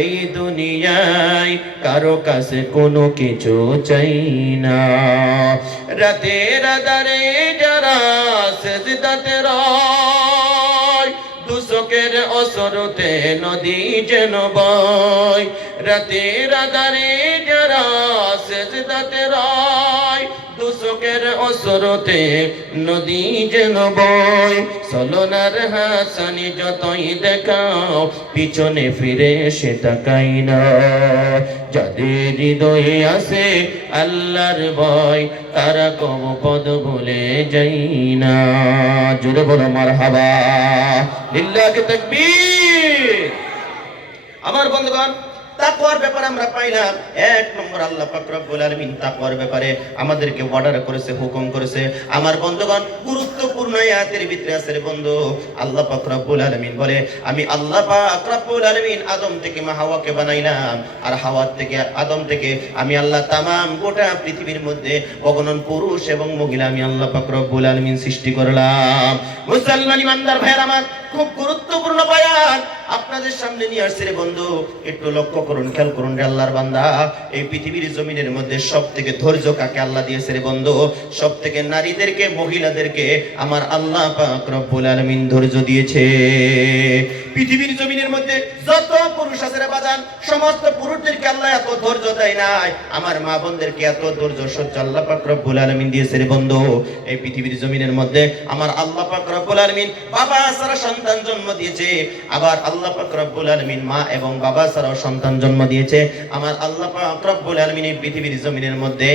এই দুনিয়ায় কারো কাছে কোনো কিছু চাই না। রাতের আঁধারে যারা সেজদাতে রয়, দুচোখের অসরতে নদী যেন বয়। রাতের আঁধারে যারা সেজদাতে রয়, দুচোখের অসরতে নদী যেন বয়। চলনার হাসানি যতই দেখাও, পিছনে ফিরে সে তাকাই না। যাদের হৃদয়ে আছে আল্লাহর ভয়, তারা কব পদ ভুলে যাই না। জোরে বলো মারহাবা, লিল্লাহি তাকবীর। আমার বন্ধুগণ, তাকওয়ার ব্যাপারে আমরা পাইলাম, এক নম্বর আল্লাহ পাক রব্বুল আলামিন তাকওয়ার ব্যাপারে আমাদেরকে অর্ডার করেছে, হুকুম করেছে। আমার বন্ধুগণ, গুরুত্বপূর্ণ আয়াতের ভিতরে আছে রে বন্ধু, আল্লাহ পাক রব্বুল আলামিন বলে, আমি আল্লাহ পাক রব্বুল আলামিন আদম থেকে মা হাওয়াকে বানাইলাম, আর হাওয়া থেকে আদম থেকে আমি আল্লাহ তামাম গোটা পৃথিবীর মধ্যে অগণন পুরুষ এবং মহিলা আমি আল্লাহ পাক রব্বুল আলামিন সৃষ্টি করলাম। মুসলমান ইমানদার ভাইরা আমার, খুব গুরুত্বপূর্ণ বয়ান আপনাদের সামনে নিয়ে আসছে রে বন্ধু। একটু লক্ষ্য করুন, খেয়াল করুন রে আল্লাহর বান্দা, এই পৃথিবীর জমিনের মধ্যে সব থেকে ধৈর্য কাকে আল্লাহ দিয়েছে রে বন্ধু? সব থেকে নারীদেরকে, মহিলাদেরকে আমার আল্লাহ পাক রব্বুল আলামিন ধৈর্য দিয়েছে। পৃথিবীর জমিনের মধ্যে যত পুরুষ আছে রে বাজান, সমস্ত পুরুষদেরকে আল্লাহ এত ধৈর্য দেয় নাই, আমার মা বোনদেরকে এত ধৈর্য সহ্য আল্লাহ পাক রব্বুল আলামিন দিয়েছে রে বন্ধু। এই পৃথিবীর জমিনের মধ্যে আমার আল্লাহ পাক রব্বুল আলামিন বাবা ছাড়া সন্তান জন্ম দিয়েছে, আবার আল্লাহ পাক রব্বুল আলামিন মা এবং বাবা ছাড়াও সন্তান জন্ম দিয়েছে। আমার আল্লাহ পাক রব্বুল আলামিন এই পৃথিবীর জমিনের মধ্যে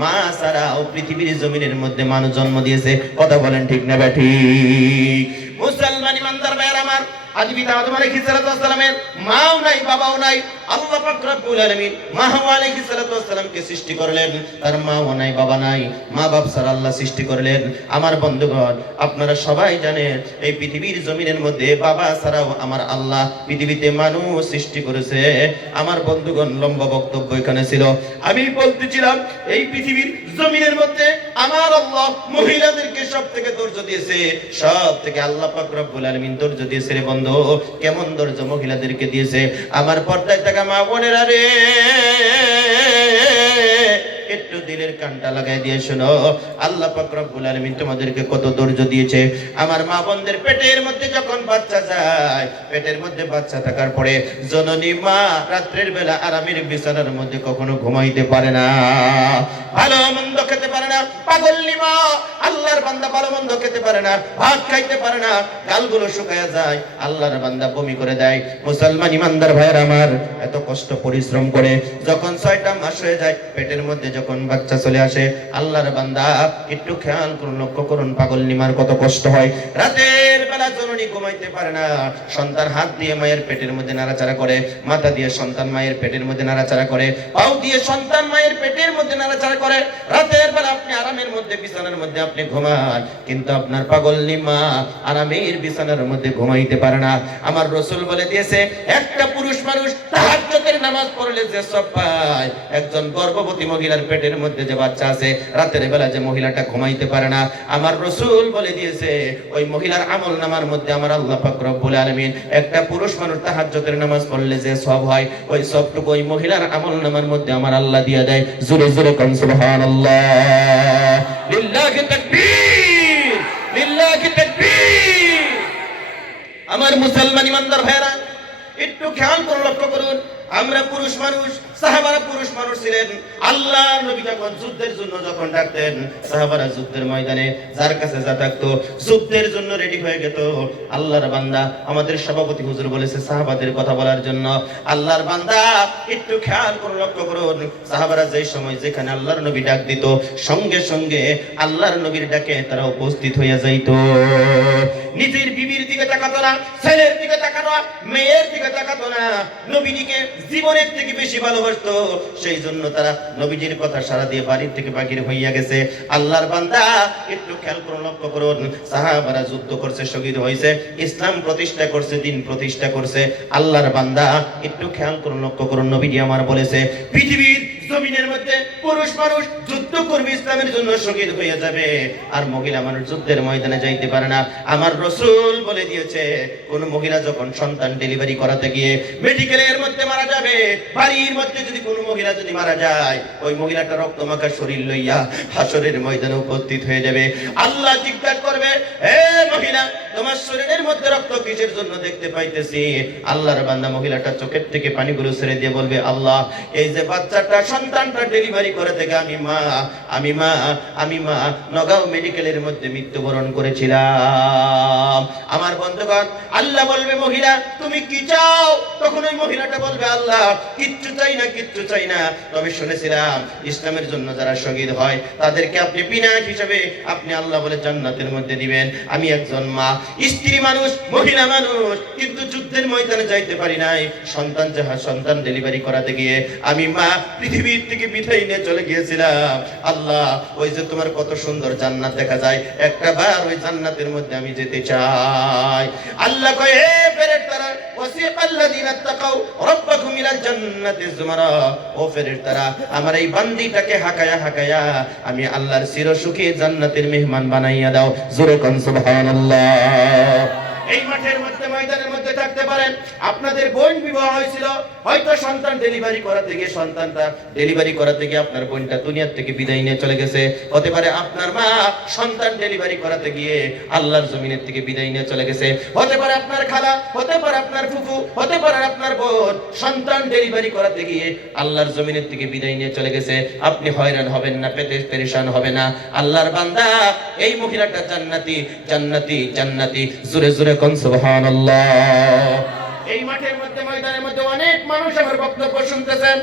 মা ছাড়াও পৃথিবীর জমিনের মধ্যে মানুষ জন্ম দিয়েছে। কথা বলেন ঠিক না ঠিক? মুসলমান ইমানদার ভাইরা আমার, আদি পিতা আদম আলাইহিস সালাতু ওয়াস সালামের মাও নাই, বাবাও নাই। আল্লাহ পাক রব্বুল আলামিন মা হাওয়া আলাইহিস সালাতু ওয়াস সালামকে সৃষ্টি করলেন, তার মাও নাই, বাবা নাই, মা বাপ ছাড়া আল্লাহ সৃষ্টি করলেন। আমার বন্ধুগণ, আপনারা সবাই জানেন এই পৃথিবীর জমিনের মধ্যে বাবা ছাড়াও আমার আল্লাহ পৃথিবীতে মানুষ সৃষ্টি করেছে। আমার বন্ধুগণ, লম্বা বক্তব্য এখানে ছিল। আমি বলতেছিলাম এই পৃথিবীর জমিনের মধ্যে আমার আল্লাহ মহিলাদেরকে সব থেকে ধৈর্য দিয়েছে, সব থেকে আল্লাহ পাক রব্বুল আলামিন ধৈর্য দিয়েছে রে বন্ধু। কেমন ধৈর্য মহিলাদেরকে দিয়েছে? আমার পর্দায় থাকা মা বোনেরা রে, একটু দিলের কানটা লাগাই দিয়ে শোনো, আল্লাহ পাক রব্বুল আলামিন তোমাদেরকে কত ধৈর্য দিয়েছে। আমার মা বোনদের পেটের মধ্যে যখন বাচ্চা যায়, পেটের মধ্যে বাচ্চা থাকার পরে জননী মা রাত্রের বেলা আরামের বিছানার মধ্যে কখনো ঘুমাইতে পারে না, ভালো মন্দ খেতে পারে না। পাগলনি মা, আল্লাহর বান্দা ভালো মন্দ খেতে পারে না, ভাত খাইতে পারে না, গালগুলো শুকায়া যায়, আল্লাহর বান্দা বমি করে দেয়। মুসলমান ইমানদার ভাইয়ের আমার, এত কষ্ট পরিশ্রম করে যখন 6টা মাস হয়ে যায়, পেটের মধ্যে যখন বাচ্চা চলে আসে, আল্লাহর বান্দা একটু খেয়াল করুন, লক্ষ্য করুন, পাগল নিমার কত কষ্ট হয়। রাতের বেলা জননী ঘুমাইতে পারে না, সন্তান হাত দিয়ে মায়ের পেটের মধ্যে নাড়াচাড়া করে, মাথা দিয়ে সন্তান মায়ের পেটের মধ্যে নাড়াচাড়া করে, পাও দিয়ে সন্তান মায়ের পেটের মধ্যে নাড়াচাড়া করে। রাতের বেলা আপনি আরামের মধ্যে বিছানার মধ্যে আপনি ঘুমান, কিন্তু আপনার পাগল নিমা আরামের বিছানার মধ্যে ঘুমাইতে পারে না। আমার রাসূল বলে দিয়েছে, একটা পুরুষ মানুষ তাহাজ্জুদের নামাজ পড়লে যে সব পায়, একজন গর্ভবতী মহিলার পেটের মধ্যে যে বাচ্চা আছে, রাতের বেলা যে মহিলাটা ঘুমাইতে পারে না, আমার রাসূল বলে দিয়েছে ওই মহিলার আমল নামার মধ্যে আমার আল্লাহ পাক রব্বুল আলামিন একটা পুরুষ মানুষ তাহাজ্জুদের নামাজ পড়লে যে সব হয়, ওই সবটুকু ওই মহিলার আমল নামার মধ্যে আমার আল্লাহ দিয়ে দেয়। জোরে জোরে কোন সুবহানাল্লাহ, লিল্লাহি তাকবীর, লিল্লাহি তাকবীর। আমার মুসলমান ইমানদার ভাইরা, একটু খেয়াল করে লক্ষ্য করুন, আমরা পুরুষ মানুষ, সাহাবারা পুরুষ মানুষ ছিলেন। আল্লাহ নবী যখন যুদ্ধের জন্য যখন ডাকতেন, সাহাবারা যুদ্ধের ময়দানে যার কাছে যা থাকতো যুদ্ধের জন্য রেডি হয়ে যেত। আল্লাহর বান্দা, আমাদের সভাপতি হুজুর বলেছে সাহাবাদের কথা বলার জন্য। আল্লাহর বান্দা একটু খেয়াল করে লক্ষ্য করুন, সাহাবারা যেই সময় যেখানে আল্লাহর নবী ডাক দিত, সঙ্গে সঙ্গে আল্লাহর নবীর ডাকে তারা উপস্থিত হয়ে যাইত। নিজের বিবির দিকে তাকাতো না, ছেলের দিকে তাকাতো না, মেয়ের দিকে তাকাতো না, নবীজিকে জীবনের থেকে বেশি ভালোবাসতো। সেই জন্য তারা নবীজির কথা সারা দিয়ে বাড়ির থেকে বাহির হইয়া গেছে। আল্লাহর বান্দা একটু খেয়াল করে লক্ষ্য করুন, সাহাবারা যুদ্ধ করছে, শহীদ হয়েছে, ইসলাম প্রতিষ্ঠা করছে, দিন প্রতিষ্ঠা করছে। আল্লাহর বান্দা একটু খেয়াল করে লক্ষ্য করুন, নবীজি আমার বলেছে পৃথিবীর জমিনের মধ্যে পুরুষ মানুষ যুদ্ধ করবে, ইসলামের জন্য শহীদ হয়ে যাবে, আর মহিলা মানুষ যুদ্ধের ময়দানে যাইতে পারে না। আমার রাসূল বলে দিয়েছে, কোন মহিলা যখন সন্তান ডেলিভারি করাতে গিয়ে মেডিকেলের মধ্যে মারা যাবে, বাড়ির মধ্যে যদি কোনো মহিলা যদি মারা যায়, ওই মহিলাটা রক্তমাখা শরীর লইয়া হাসরের ময়দানে উপস্থিত হয়ে যাবে। আল্লাহ জিজ্ঞাসা করবে, হে মহিলা, তোমার শরীরের মধ্যে রক্ত কিসের জন্য দেখতে পাইতেছি? আল্লাহর বান্দা মহিলাটা চোখের থেকে পানিগুলো ছেড়ে দিয়ে বলবে, আল্লাহ, এই যে বাচ্চাটা সন্তানটা ডেলিভারি করে থেকে আমি মা নগাঁও মেডিকেলের মধ্যে মৃত্যুবরণ করেছিলাম। আমার বন্ধুগণ, আল্লাহ বলবে, মহিলা তুমি কি চাও? তখন ওই মহিলাটা বলবে, আল্লাহ, কিচ্ছু চাই না, কিচ্ছু চাই না, তবে শুনেছিলাম ইসলামের জন্য যারা শহীদ হয় তাদেরকে আপনি বিনা হিসাবে আপনি আল্লাহ বলে জান্নাতের মধ্যে দিবেন। আমি একজন মা, স্ত্রী মানুষ, মহিলা মানুষ, কিন্তু যুদ্ধের ময়দানে যাইতে পারি নাই। সন্তান ডেলিভারি করাতে গিয়ে আমি মা পৃথিবীর থেকে বিদায় নিয়ে চলে গিয়েছিলাম। আল্লাহ, ওই যে তোমার কত সুন্দর জান্নাত দেখা যায়, একটা বার ওই জান্নাতের মধ্যে আমি যেতে চাই। আল্লাহ কয়, হে ফেরেশতারা, ওয়াসিকাল্লাযিনা তাকাউ রাব্বাকুম ইলাল জান্নাতি যুমারা, ও ফেরেশতারা, আমার এই বান্দীটাকে হাকায়া হাকায়া আমি আল্লাহর চিরসুখী জান্নাতের মেহমান বানাইয়া দাও। জোরে কোন সুবহানাল্লাহ। এই মাঠের মধ্যে, ময়দানের মধ্যে থাকতে পারেন, আপনাদের বোন বিবাহ হয়েছিল, হয়তো সন্তান ডেলিভারি করাতে গিয়ে আপনার বোনটা দুনিয়ার থেকে বিদায় নিয়ে চলে গেছে। হতে পারে আপনার মা সন্তান ডেলিভারি করাতে গিয়ে আল্লাহর জমিনের থেকে বিদায় নিয়ে চলে গেছে। হতে পারে আপনার খালা, হতে পারে আপনার ফুফু, হতে পারে আপনার বোন সন্তান ডেলিভারি করাতে গিয়ে আল্লাহর জমিনের থেকে বিদায় নিয়ে চলে গেছে। আপনি হয়রান হবেন না, পেরেশান হবে না। আল্লাহর বান্দা, এই মহিলাটা জান্নাতি, জান্নাতি, জান্নাতি। জোরে জোরে কোন সুবহানাল্লাহ। এই মাঠের মধ্যে, ময়দানের মধ্যে অনেক মানুষ আমার বক্তব্য শুনতেছেন।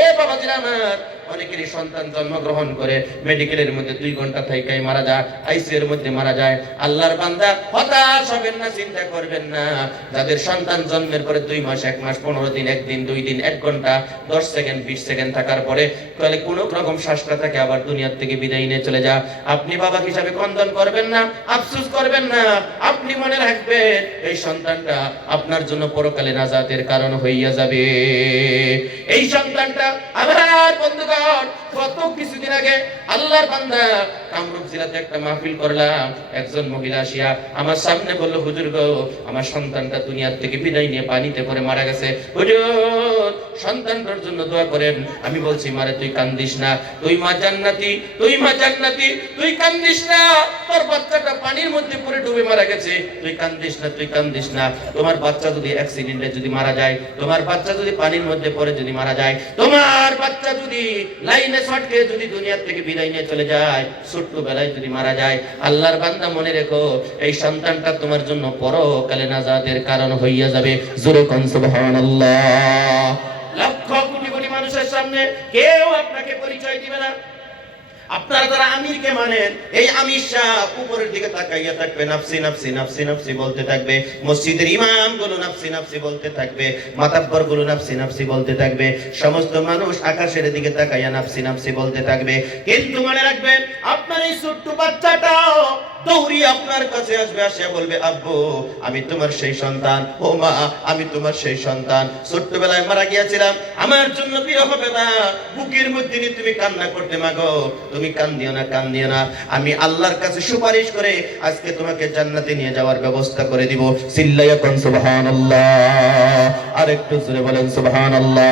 এ বাবাজিরা আমার, অনেকেরই সন্তান জন্মগ্রহণ করে মেডিকেলের মধ্যে 2 ঘন্টা থাইকাই মারা যায়, আইসিইউর মধ্যে মারা যায়। আল্লাহর বান্দা, হতাশ হবেন না, চিন্তা করবেন না। যাদের সন্তান জন্মের পরে 2 মাস, 1 মাস, 15 দিন, 1 দিন, 2 দিন, 1 ঘন্টা, 10 সেকেন্ড, 20 সেকেন্ড থাকার পরে তাহলে কোনো রকম শ্বাসটা থাকে আবার দুনিয়ার থেকে বিদায় নিয়ে চলে যা, আপনি বাবা হিসাবে ক্রন্দন করবেন না, আফসোস করবেন না। আপনি মনে রাখবেন, এই সন্তানটা আপনার জন্য পরকালে নাজাতের কারণ হইয়া যাবে। এই সন্তানটা আমার বন্ধুগণ, কত কিছুদিন আগে আল্লাহর বান্দা কামরূপ জেলাতে একটা মাহফিল করলাম। একজন মহিলা আসিয়া আমার সামনে বলল, হুজুর গো, আমার সন্তানটা দুনিয়ার থেকে বিদায় নিয়ে পানিতে পড়ে মারা গেছে, হুজুর সন্তানটার জন্য দোয়া করেন। আমি বলছি, মারে তুই কান্দিস না, তুই মা জান্নাতি, তুই মা জান্নাতি, তুই কান্দিস না। তোর বাচ্চাটা পানির মধ্যে পড়ে ডুবে মারা গেছে, তুই কান্দিস না, তুই কান্দিস না। তোমার বাচ্চা যদি অ্যাক্সিডেন্টে যদি মারা যায়, তোমার বাচ্চা যদি পানির মধ্যে পড়ে যদি মারা যায়, তোমার বাচ্চা যদি লাইনে শটকে যদি দুনিয়ার থেকে বিদায় নিয়ে চলে যায়, ছোট্ট বেলায় যদি মারা যায়, আল্লাহর বান্দা মনে রেখো, এই সন্তানটা তোমার জন্য পরকালে নাজাতের কারণ হইয়া যাবে। জোরে কোন সুবহানাল্লাহ। লক্ষ কোটি কোটি মানুষের মানুষের সামনে কেউ আপনাকে পরিচয় দিবে না। আপনারা যারা আমিরকে মানেন, এই আমির সাহেব উপরের দিকে তাকাইয়া থাকবে, নাফসি নাফসি নাফসি নাফসি বলতে থাকবে। মসজিদের ইমাম গুলো নাফসি নাফসি বলতে থাকবে, মাতাব্বর গুলো নাফসি নাফসি বলতে থাকবে, সমস্ত মানুষ আকাশের দিকে তাকাইয়া নাফসি নাফসি বলতে থাকবে। কিন্তু মনে রাখবেন, আপনার এই ছোট্ট বাচ্চাটাও দৌড়ি আপনার কাছে আসবে, আসিয়া বলবে, আব্বু আমি তোমার সেই সন্তান, ও মা আমি তোমার সেই সন্তান, ছোট্টবেলায় মারা গিয়েছিলাম, আমার জন্য বিরহ বেদনা বুকের মধ্যে নিয়ে তুমি কান্না করতে মাগো, তুমি কান্দিও না কান্দিও না, আমি আল্লাহর কাছে সুপারিশ করে আজকে তোমাকে জান্নাতে নিয়ে যাওয়ার ব্যবস্থা করে দিব। চিল্লাইয়া কোন সুবহানাল্লাহ, আর একটু জোরে বলেন সুবহানাল্লাহ।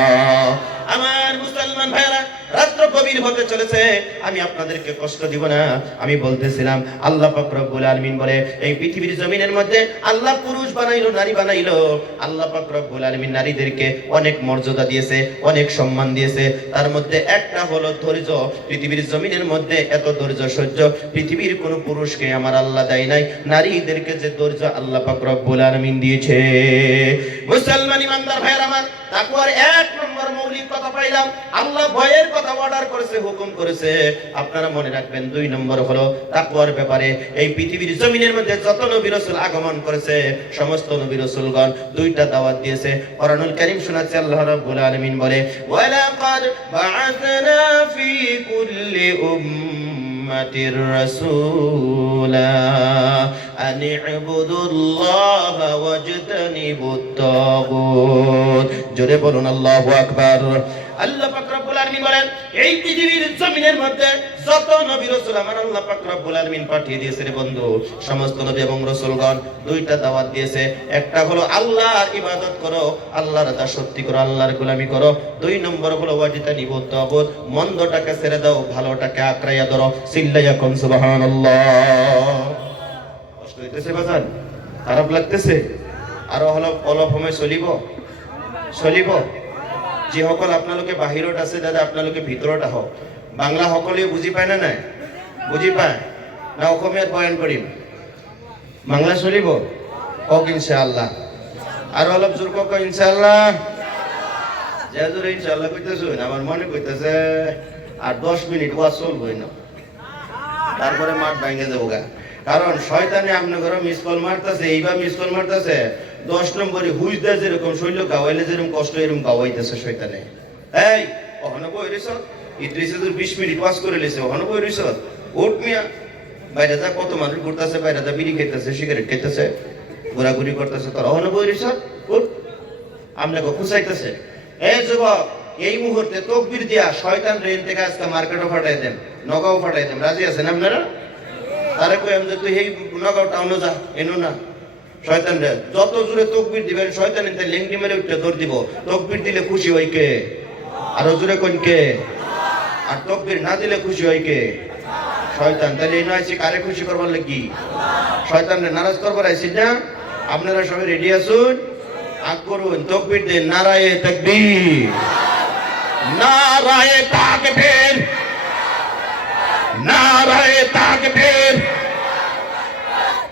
আমার মুসলমান ভাইরা, রাত্র গভীর হতে চলেছে, আমি আপনাদেরকে কষ্ট দিব না। আমি বলতেছিলাম আল্লাহ পাক রব্বুল আলামিন বলে, এই পৃথিবীর জমিনের মধ্যে আল্লাহ পুরুষ বানাইলো, নারী বানাইলো। আল্লাহ পাক রব্বুল আলামিন নারীদেরকে অনেক মর্যাদা দিয়েছে, অনেক সম্মান দিয়েছে। তার মধ্যে একটা হলো ধৈর্য। পৃথিবীর জমিনের মধ্যে এত ধৈর্য সহ্য পৃথিবীর কোনো পুরুষকে আমার আল্লাহ দেয় নাই। নারীদেরকে যে ধৈর্য আল্লাহ পাক রব্বুল আলামিন দিয়েছে। মুসলমান ইমানদার ভাইরা আমার, তাকওয়ার এক নম্বর মৌলিক কথা পাইলাম, আল্লাহ ভয়ের কথা অর্ডার করেছে, হুকুম করেছে। আপনারা মনে রাখবেন, দুই নম্বর হলো তাকওয়ার ব্যাপারে। এই পৃথিবীর জমিনের মধ্যে যত নবী রাসূল আগমন করেছে, সমস্ত নবী রাসূলগণ দুইটা দাওয়াত দিয়েছে। কোরআনুল কারীম শোনাচ্ছে, আল্লাহ রাব্বুল আলামিন বলে, ওয়ালাকাদ বা'আসনা ফি কুল্লি উম্মাতির রাসূলা আন ইবুদুল্লাহা ওয়াজতানিবুত তাগুত। জোরে বলুন আল্লাহু আকবার। আল্লাহ পাক রব্বুল আলামিন বলেন, এই পৃথিবীর জমিনের মধ্যে যত নবী রাসূল আমার আল্লাহ পাক রব্বুল আলামিন পাঠিয়ে দিয়েছে রে বন্ধু, সমস্ত নবী এবং রাসূলগণ দুইটা দাওয়াত দিয়েছে। একটা হলো আল্লাহর ইবাদত করো, আল্লাহর দাসত্ব করো, আল্লাহর গোলামি করো। দুই নম্বর হলো ওয়াজতানিবুত তাগুত, মন্দটাকে ছেড়ে দাও, ভালোটাকে আঁকড়াইয়া ধরো। চিল্লাইয়া কোন সুবহানাল্লাহ। কষ্ট হইতেছে বাজান? খারাপ লাগতেছে? আরো হলো অলপ সময় চলিব। যে সকল আপনালোকে বাহিৰত আছে দাদা, আপনালোকে ভিতৰত আহক। বাংলা সকলে বুজি পায় না নাই? বুজি পায় না? অসমীয়াত বয়ান কৰিম? বাংলা চলিব? কওক ইনশাআল্লাহ। আৰু অলপ জোৰ কওক ইনশাআল্লাহ। যে জোরে ইনশাআল্লাহ কইতেছো, আমার মনে কইতেছে আর 10 মিনিট ওয়াজ চলবই না, তারপরে মাঠ ভাঙে যাবো গা। কারণ শয়তানে আপনার ঘরে মিস কল মারতেছে, এইবার মিস কল মারতেছে 10 নম্বরে হুইজ দেয়, যেরকম শৈল গাওয়াইলে যেরকম কষ্ট এরকম গাওয়াইতেছে শয়তানে। এই ওখানে বই রইছ, ইদ্রিসে তো 20 মিনিট ওয়াজ করে লেছে, ওখানে বই রইছ, উঠ মিয়া। বাইরে যা কত মানুষ ঘুরতেছে, বাইরে যা বিড়ি খাইতেছে, সিগারেট খাইতেছে, ঘোরাঘুরি করতেছে, তোর ওখানে বই রইছ, উঠ। আপনাকে খুঁচাইতেছে। এই যুবক, এই মুহূর্তে তকবীর দিয়া শয়তান রেন থেকে আজকে মার্কেটও ফাটাই দেন, নগাঁও ফাটাই দেন। রাজি আছেন আপনারা? তারে কই আমি যে তুই এই নগাঁও টাউনে যা, এনো না। শয়তান রে যত জোরে তকবীর দিবেন, শয়তান এতে লেংটি মেরে উঠে দৌড় দিব। তকবীর দিলে খুশি হয় কে? আরো জোরে কোন কে? আর তকবীর না দিলে খুশি হয় কে? শয়তান। তাহলে এই নয় কারে খুশি করবার লাগি? শয়তান রে নারাজ করবার আইছি না? আপনারা সবাই রেডি আছুন? আগ করুন, তকবীর দেন। নারায়ে তাকবীর, নারায়ে তাকবীর, নারায়ে তাকবীর।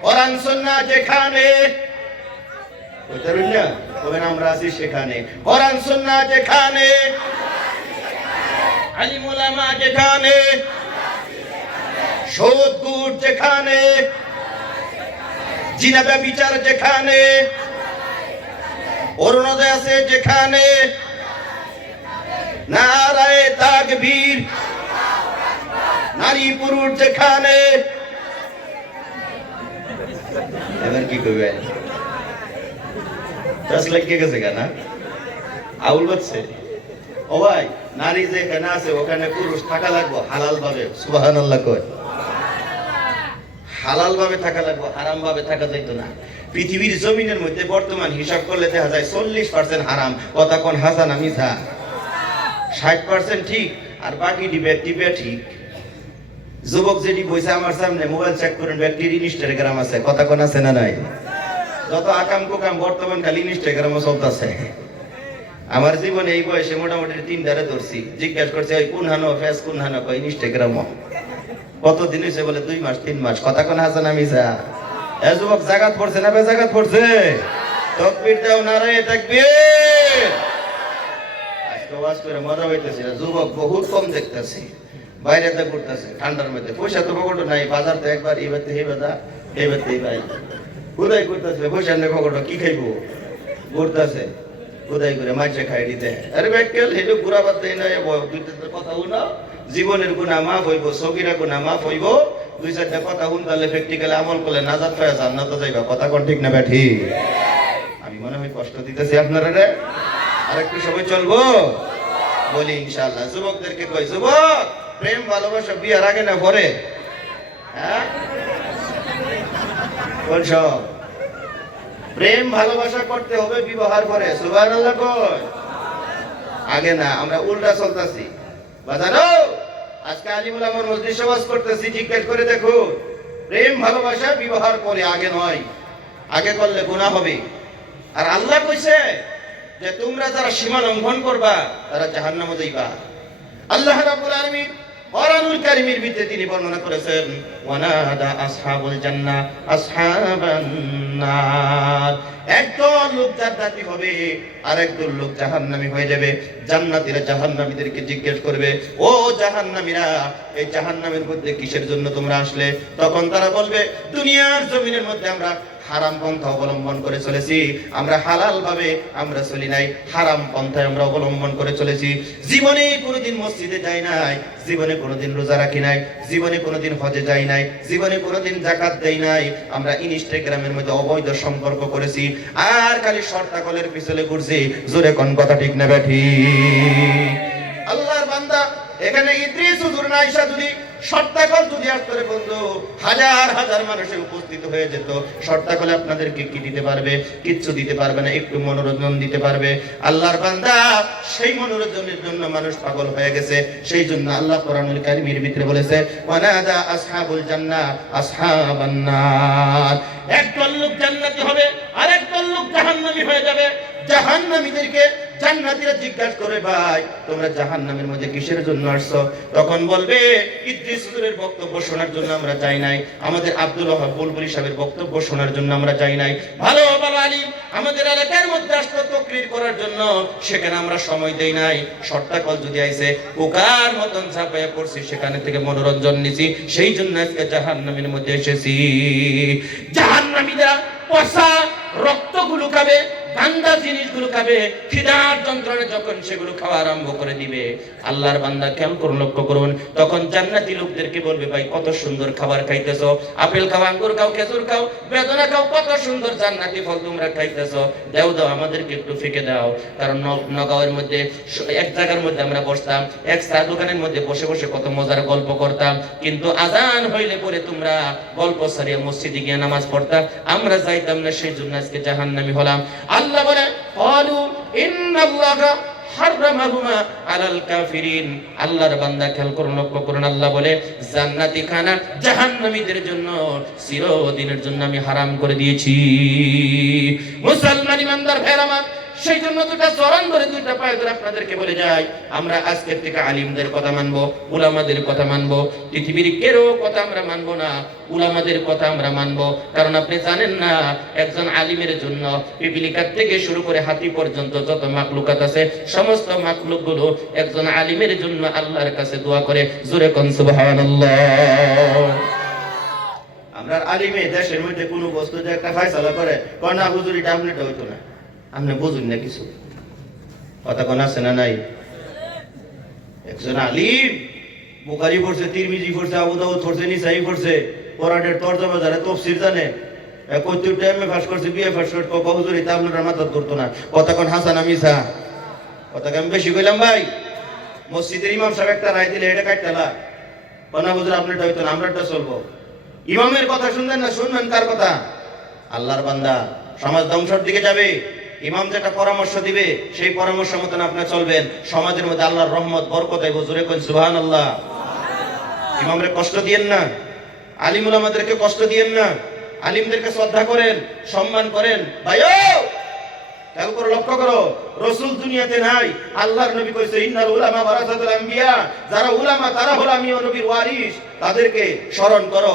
কোরআন সুন্নাহ যেখানে, আমরা আছি সেখানে। কোরআন সুন্নাহ যেখানে, আলিম উলামা যেখানে, সুদ ঘুষ যেখানে, জিনা ব্যভিচার যেখানে, অরুণোদয় আছে যেখানে, নারায়ে তাকবীর, নারী পুরুষ যেখানে। এবার কি করবেন? লাগিয়ে গেছে কেনা আউল বাচ্চে। ও ভাই, নারী যেখানে আছে ওখানে পুরুষ থাকা লাগবো হালাল ভাবে। সুবহানাল্লাহ কয়। হালাল ভাবে থাকা লাগবো, হারাম ভাবে থাকা যাইতো না। পৃথিবীর জমিনের মধ্যে বর্তমান হিসাব করলে দেখা যায় 40% হারাম। কথা কোন হাসান আমি যা 60% ঠিক, আর বাকি টিপে ঠিক। যুবক যেটি বইছে আমার সামনে, মোবাইল চেক করেন, ব্যক্তির ইনস্টাগ্রাম আছে। কথা কোন আছে না নাই? যত আকাম কুকাম বর্তমান খালি ইনস্টাগ্রামও চলতেছে। আমার জীবনে এই বয়সে মোটামুটি 3 ধারে ধরছি। জিজ্ঞেস করছে ওই কোন হানো ফেস কোন হানো, কই ইনস্টাগ্রাম। কতদিন হয়েছে বলে 2 মাস 3 মাস। কথা কোন হাসান আমি যা। এ যুবক জাগাত পড়ছে না বেজাগাত পড়ছে? তাকবীর দাও, নারায়ে তাকবীর। আজকে ওয়াজ করে মজা হইতেছে না, যুবক বহুত কম দেখতেছি, বাইরেতে ঘুরতেছে ঠান্ডার মধ্যে, পয়সা তো পকেটে নাই, বাজার তো একবার এইবারতে এই বাজা এইবারতে এই বাই, কোথায় ঘুরতেছে, পয়সা নেই পকেটে, কি খাইবো, ঘুরতেছে কোথায় করে মাইসে খাই দিতে। আরে ব্যাকেল হেঁটে ঘুরা বাদ দেয় না, দুইটা কথা শুনা, জীবনের গুণা মাফ হইব, সগিরা গুণা মাফ হইব, দুই চারটা কথা শুন, তাহলে প্র্যাকটিক্যালি আমল করলে নাজাত পাওয়া জান্নাত যাইবা। কথা কোন ঠিক না ব্যাঠি? আমি মনে হয় কষ্ট দিতেছি আপনারা রে, আর একটু সময় চলবো বলি ইনশাআল্লাহ। যুবকদেরকে কই, যুবক প্রেম ভালোবাসা বিয়ার আগে না পরে? হ্যাঁ বলছ প্রেম ভালোবাসা করতে হবে বিবাহের পরে, সুবহানাল্লাহ কই, আগে না। আমরা উল্টা চলতেছি বাজারো। আজকে আলিমুল আমার মজলিসে ওয়াজ করতেছি, জিজ্ঞেস করে দেখো, প্রেম ভালোবাসা বিবাহের পরে, আগে নয়। আগে করলে গুনাহ হবে। আর আল্লাহ কইছে যে তোমরা যারা সীমা লঙ্ঘন করবা তারা জাহান্নামে যাইবা। আল্লাহ রাব্বুল আলামিন কোরআনুল কারীমের ভিতরে তিনি বর্ণনা করেছেন, ওয়ানাদা আসহাবুল জান্নাহ আসহাবান নার। একদল লোক জান্নাতি হবে আর একদল লোক জাহান্নামী হয়ে যাবে। জান্নাতীরা জাহান্নামীদেরকে জিজ্ঞেস করবে, ও জাহান্নামীরা, এই জাহান্নামের মধ্যে কিসের জন্য তোমরা আসলে? তখন তারা বলবে, দুনিয়ার জমিনের মধ্যে আমরা হারাম পন্থা অবলম্বন করে চলেছি, আমরা হালাল ভাবে আমরা চলি নাই, হারাম পন্থায় আমরা অবলম্বন করে চলেছি। জীবনে কোনোদিন মসজিদে যাই নাই, জীবনে কোনোদিন রোজা রাখি নাই, জীবনে কোনোদিন হজে যাই নাই, জীবনে কোনোদিন যাকাত দেই নাই, আমরা ইনস্টাগ্রামের মধ্যে অবৈধ সম্পর্ক করেছি, আর খালি শর্তাকলের পিছনে ঘুরছি। জোরে কোন কথা ঠিক না ব্যাঠি? আল্লাহর বান্দা, এখানে ইদ্রিস হুজুর না আয়েশা যদি শর্তাকল যদি আসলে বন্ধু হাজার হাজার মানুষের উপস্থিত হয়ে যেত, শর্তাকলে আপনাদেরকে কি দিতে পারবে? কিচ্ছু দিতে পারবে না, একটু মনোরঞ্জন দিতে পারবে। আল্লাহর বান্দা, সেই মনোরঞ্জনের জন্য মানুষ পাগল হয়ে গেছে। সেই জন্য আল্লাহ কোরআনুল কারীমের ভিতরে বলেছে, ওয়ানাদা আসহাবুল জান্নাহ আসহাবান নার। একদল লোক জান্নাতি হবে আর একদল লোক জাহান্নামী হয়ে যাবে। জাহান্নামীদেরকে জান্নাতীরা জিজ্ঞাসা করে, ভাই তোমরা জাহান্নামের মধ্যে কিসের জন্য আসছো? তখন বলবে, ইদ্রিস হুজুরের বক্তব্য শোনার জন্য আমরা যাই নাই, আমাদের আব্দুল ওয়াহাব বুলবুলি সাহেবের বক্তব্য শোনার জন্য আমরা যাই নাই, ভালো ভালো আলিম আমাদের এলাকার মধ্যে আসতো তাকরীর করার জন্য, সেখানে আমরা সময় দেই নাই। শর্তাকল যদি আইছে, পোকার মতন ঝাঁপাইয়া পড়ছি, সেখানে থেকে মনোরঞ্জন নিছি, সেই জন্য আজকে জাহান্নামের মধ্যে এসেছি। জাহান্নামীরা পচা রক্তগুলো খাবে, গান্দা জিনিসগুলো খাবে, খিদার যন্ত্রণা যখন সেগুলো খাওয়া আরম্ভ করে দিবে, আল্লাহর বান্দা খেয়াল করুন, লক্ষ্য করুন, তখন জান্নাতি লোকদেরকে বলবে, ভাই কত সুন্দর খাবার খাইতেছো, আপেল খাও, আঙ্গুর খাও, খেজুর খাও, বেদনা খাও, কত সুন্দর জান্নাতি ফল তোমরা খাইতেছো, দাও দাও আমাদেরকে একটু ফিকে দাও। কারণ নগাঁওয়ের মধ্যে এক জায়গার মধ্যে আমরা বসতাম, এক চা দোকানের মধ্যে বসে বসে কত মজার গল্প করতাম, কিন্তু আজান হইলে পরে তোমরা গল্প সারিয়া মসজিদে গিয়ে নামাজ পড়তাম, আমরা যাইতাম না, সেই জন্য আজকে জাহান্নামী হলাম। আল্লাহ বলে, ক্বালু ইন্নাল্লাহা হারামাহুমা আলাল কাফিরিন। আল্লাহর বান্দা খেয়াল করুন, লক্ষ্য করুন, আল্লাহ বলে জান্নাতি খানা জাহান্নামীদের জন্য চিরদিনের জন্য আমি হারাম করে দিয়েছি। মুসলমান ইমানদার ভাইরা আমার, সেই জন্য দুটা চরণ ধরে, দুইটা পায়ে ধরে আপনাদেরকে বলে যাই, আমরা আজকের থেকে আলিমদের কথা মানবো, উলামাদের কথা মানবো, পৃথিবীর কেরো কথা আমরা মানবো না, উলামাদের কথা আমরা মানবো। কারণ আপনি জানেন না, একজন আলিমের জন্য পিপিলিকার থেকে শুরু করে হাতি পর্যন্ত যত মাখলুকাত আছে, সমস্ত মাখলুকগুলো একজন আলিমের জন্য আল্লাহর কাছে দোয়া করে। জোরে কোন সুবহানাল্লাহ। আমরা আলিমে দেশের মধ্যে কোনো বস্তু যে একটা ফয়সালা করে, কনা হুজুর এটা আপনিটা হইতো না, আপনি বুঝুন না কিছু, কথা কোন আছে না নাই? একজন আলিম বুখারী পড়ছে, তিরমিজি পড়ছে, আবু দাউদ পড়ছে, নিসাই পড়ছে, কোরআনের তরজমা জানে, তাফসীর জানে, কতটা এমএ পাস করছে, বিএ পাস করছে, হুজুর এটা আপনারা মাথাত ধরতো না, কথা কোন হাসান মিসা, কথা আমি বেশি কইলাম ভাই? মসজিদের ইমাম সাহেব একটা রায় দিলে এটা কাটতালা, কনা হুজুর আপনারটা হইতো না, আমরাটা চলবো। ইমামের কথা শুনবেন না, শুনবেন কার কথা? আল্লাহর বান্দা, সমাজ ধ্বংসের দিকে যাবে, ইমাম যেটা পরামর্শ দিবে সেই পরামর্শ মতন আপনি চলবেন, সমাজের মধ্যে আল্লাহর রহমত বরকত আইব। জোরে কই সুবহানাল্লাহ। ইমামরে কষ্ট দিয়েন না, আলিম উলামাদেরকে কষ্ট দিয়েন না, আলিমদেরকে শ্রদ্ধা করেন, সম্মান করেন। ভাইও খেয়াল করে লক্ষ্য করো, রাসূল দুনিয়াতে নাই, আল্লাহর নবী কইছে ইন্নাল উলামা ওয়ারাসাতুল আম্বিয়া, যারা উলামা তারা হলো আমি ও নবীর ওয়ারিস, তাদেরকে স্মরণ করো,